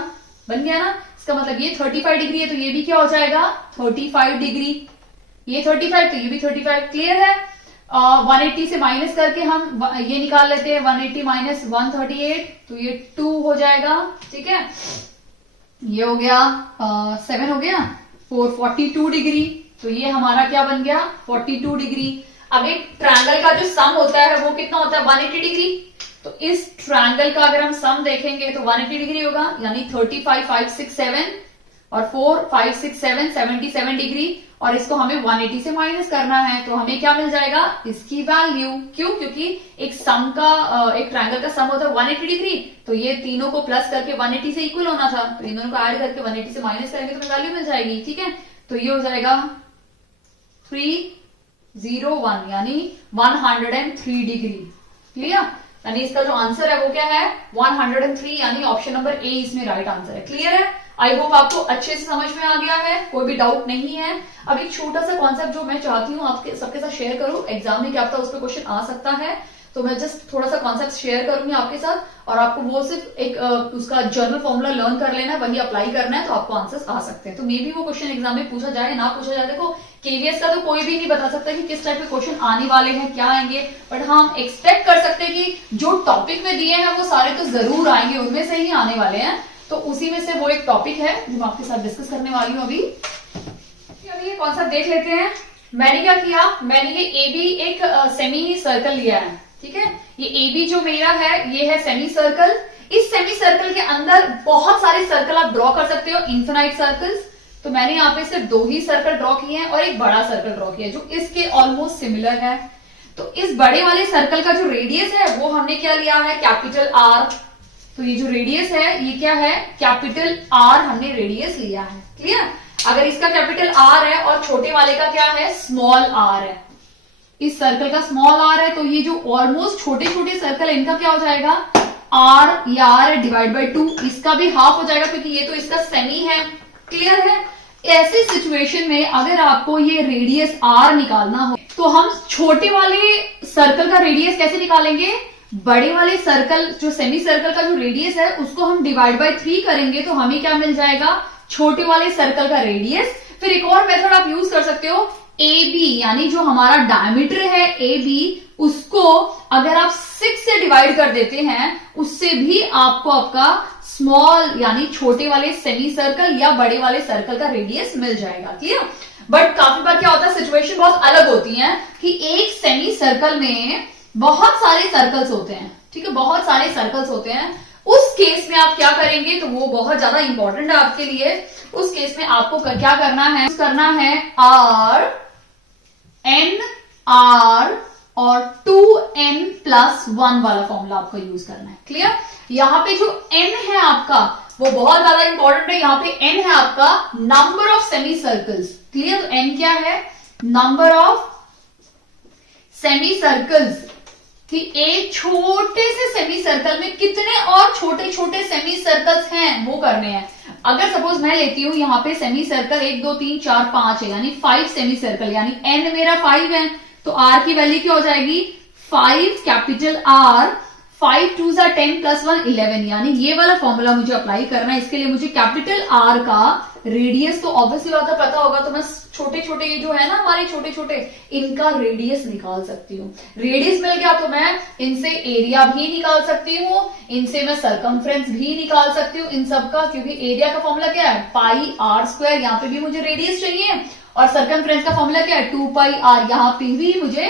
ना। इसका मतलब ये 35 डिग्री है, तो ये भी क्या हो जाएगा 35 डिग्री, ये 35 तो ये भी 35। क्लियर है, 180 से माइनस करके हम ये निकाल लेते हैं, 180 माइनस 138, तो ये 2 हो जाएगा, ठीक है। ये हो गया 7 हो गया, 442 डिग्री, तो ये हमारा क्या बन गया 42 डिग्री। अब एक ट्रायंगल का जो सम होता है वो कितना होता है 180 डिग्री। तो इस ट्रायंगल का अगर हम सम देखेंगे तो 180 डिग्री होगा, यानी 35 5 6 7 और 4 5 6 7 77 डिग्री, और इसको हमें 180 से माइनस करना है, तो हमें क्या मिल जाएगा इसकी वैल्यू। क्यों, क्योंकि एक सम का एक ट्रायंगल का सम होता है 180 डिग्री, तो ये तीनों को प्लस करके 180 से इक्वल होना था, तो इन दोनों को ऐड करके 180 से माइनस करेंगे तो वैल्यू मिल जाएगी, ठीक है। तो ये हो जाएगा 301, यानी 103 डिग्री। क्लियर, यानी इसका जो आंसर है वो क्या है 103, यानी ऑप्शन नंबर ए इसमें राइट आंसर है। क्लियर है, आई होप आपको अच्छे से समझ में आ गया है, कोई भी डाउट नहीं है। अब एक छोटा सा कॉन्सेप्ट जो मैं चाहती हूँ आपके सबके साथ शेयर करूं, एग्जाम में क्या पता उस पर क्वेश्चन आ सकता है, तो मैं जस्ट थोड़ा सा कॉन्सेप्ट शेयर करूंगी आपके साथ, और आपको वो सिर्फ एक उसका जनरल फॉर्मूला लर्न कर लेना है, वही अप्लाई करना है, तो आपको आंसर्स आ सकते हैं। तो मे भी वो क्वेश्चन एग्जाम में पूछा जाए ना पूछा जाए, देखो केवीएस का तो कोई भी नहीं बता सकता कि किस टाइप के क्वेश्चन आने वाले हैं, क्या आएंगे, बट हम एक्सपेक्ट कर सकते हैं कि जो टॉपिक में दिए हैं वो सारे तो जरूर आएंगे, उनमें से ही आने वाले हैं। तो उसी में से वो एक टॉपिक है जो मैं आपके साथ डिस्कस करने वाली हूँ अभी ये कॉन्सेप्ट देख लेते हैं। मैंने क्या किया, मैंने ये AB एक सेमी सर्कल लिया है, ठीक है। ये AB जो मेरा है ये है सेमी सर्कल। इस सेमी सर्कल के अंदर बहुत सारे सर्कल आप ड्रॉ कर सकते हो, इन्फिनाइट सर्कल्स। तो मैंने यहाँ पे सिर्फ 2 ही सर्कल ड्रॉ किए हैं और एक बड़ा सर्कल ड्रॉ किया है जो इसके ऑलमोस्ट सिमिलर है। तो इस बड़े वाले सर्कल का जो रेडियस है वो हमने क्या लिया है कैपिटल R। तो ये जो रेडियस है ये क्या है कैपिटल R हमने रेडियस लिया है। क्लियर, अगर इसका कैपिटल R है और छोटे वाले का क्या है स्मॉल r है, इस सर्कल का स्मॉल r है, तो ये जो ऑलमोस्ट छोटे छोटे सर्कल है इनका क्या हो जाएगा r, या r डिवाइड बाई 2, इसका भी हाफ हो जाएगा क्योंकि ये तो इसका सेमी है। क्लियर है, ऐसी सिचुएशन में अगर आपको ये रेडियस r निकालना हो तो हम छोटे वाले सर्कल का रेडियस कैसे निकालेंगे, बड़े वाले सर्कल जो सेमी सर्कल का जो रेडियस है उसको हम डिवाइड बाई 3 करेंगे तो हमें क्या मिल जाएगा छोटे वाले सर्कल का रेडियस। फिर एक और मेथड आप यूज कर सकते सकते हो ए बी, यानी जो हमारा डायमीटर है ए बी, उसको अगर आप 6 से डिवाइड कर देते हैं, उससे भी आपको आपका स्मॉल यानी छोटे वाले सेमी सर्कल या बड़े वाले सर्कल का रेडियस मिल जाएगा। क्लियर? बट काफी बार क्या होता है, सिचुएशन बहुत अलग होती है कि एक सेमी सर्कल में बहुत सारे सर्कल्स होते हैं। ठीक है, बहुत सारे सर्कल्स होते हैं। उस केस में आप क्या करेंगे, तो वो बहुत ज्यादा इंपॉर्टेंट है आपके लिए। उस केस में आपको क्या करना है आर एन आर और 2n+1 वाला फॉर्मूला आपको यूज करना है। क्लियर? यहां पे जो n है आपका वो बहुत ज्यादा इंपॉर्टेंट है। यहां पे n है आपका number of semi circles. Clear? तो n क्या है? नंबर ऑफ सेमी सर्कल्स कि एक छोटे से सेमी सर्कल में कितने और छोटे छोटे सेमी सर्कल्स हैं वो करने हैं। अगर सपोज मैं लेती हूं यहां पे सेमी सर्कल 1 2 3 4 5 है, यानी 5 सेमी सर्कल, यानी n मेरा 5 है, तो r की वैल्यू क्या हो जाएगी 5 कैपिटल R, 5 2 10+1 11, यानी ये वाला फॉर्मूला मुझे अप्लाई करना है। इसके लिए मुझे कैपिटल R का रेडियस तो ऑब्वियसली बात है पता होगा, तो मैं छोटे छोटे ये जो है ना हमारे छोटे छोटे, इनका रेडियस निकाल सकती हूँ। रेडियस मिल गया तो मैं इनसे एरिया भी निकाल सकती हूँ, इनसे मैं सरकमफ्रेंस भी निकाल सकती हूँ इन सब का, क्योंकि एरिया का फॉर्मूला क्या है पाई आर स्क्वायर, यहाँ पे भी मुझे रेडियस चाहिए, और सरकमफ्रेंस का फॉर्मूला क्या है 2 पाई आर, यहाँ पे भी मुझे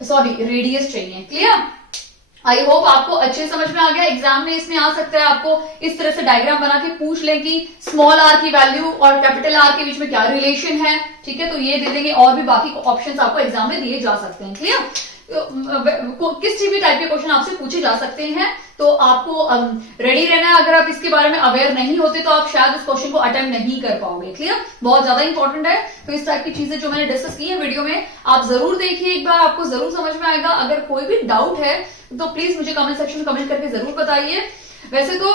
रेडियस चाहिए। क्लियर? आई होप आपको अच्छे समझ में आ गया। एग्जाम में इसमें आ सकता है आपको इस तरह से डायग्राम बना के पूछ ले कि स्मॉल आर की वैल्यू और कैपिटल आर के बीच में क्या रिलेशन है। ठीक है, तो ये दे देंगे, और भी बाकी ऑप्शंस आपको एग्जाम में दिए जा सकते हैं। क्लियर? किसी भी टाइप के क्वेश्चन आपसे पूछे जा सकते हैं, तो आपको रेडी रहना है। अगर आप इसके बारे में अवेयर नहीं होते तो आप शायद उस क्वेश्चन को अटेम्प्ट नहीं कर पाओगे। क्लियर? बहुत ज्यादा इंपॉर्टेंट है। तो इस टाइप की चीजें जो मैंने डिस्कस की है वीडियो में, आप जरूर देखिए एक बार, आपको जरूर समझ में आएगा। अगर कोई भी डाउट है तो प्लीज मुझे कमेंट सेक्शन में कमेंट करके जरूर बताइए। वैसे तो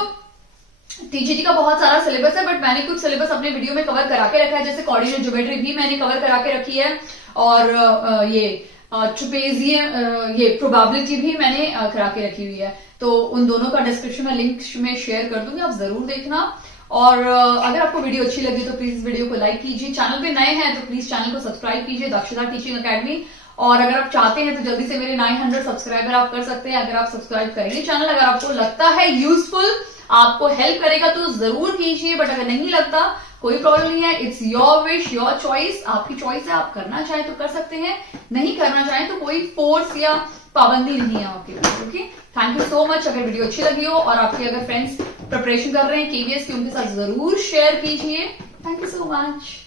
टीजीटी का बहुत सारा सिलेबस है, बट मैंने कुछ सिलेबस अपने वीडियो में कवर करा के रखा है, जैसे कोऑर्डिनेट ज्योमेट्री भी मैंने कवर करा के रखी है, और ये ट्रेपेजियम ये प्रोबेबिलिटी भी मैंने करा के रखी हुई है। तो उन दोनों का डिस्क्रिप्शन में लिंक में शेयर कर दूंगी, आप जरूर देखना। और अगर आपको वीडियो अच्छी लगी तो प्लीज वीडियो को लाइक कीजिए। चैनल पे नए हैं तो प्लीज चैनल को सब्सक्राइब कीजिए, दक्षता टीचिंग अकेडमी। और अगर आप चाहते हैं तो जल्दी से मेरे 900 सब्सक्राइबर आप कर सकते हैं। अगर आप सब्सक्राइब करेंगे चैनल, अगर आपको लगता है यूजफुल, आपको हेल्प करेगा तो जरूर कीजिए, बट अगर नहीं लगता कोई प्रॉब्लम नहीं है। It's your wish, your choice, आपकी चॉइस है। आप करना चाहें तो कर सकते हैं, नहीं करना चाहें तो कोई फोर्स या पाबंदी नहीं है आपके ऊपर। Okay, thank you so much. अगर वीडियो अच्छी लगी हो और आपके अगर फ्रेंड्स प्रिपरेशन कर रहे हैं केवीएस की, उनके साथ जरूर शेयर कीजिए। Thank you so much.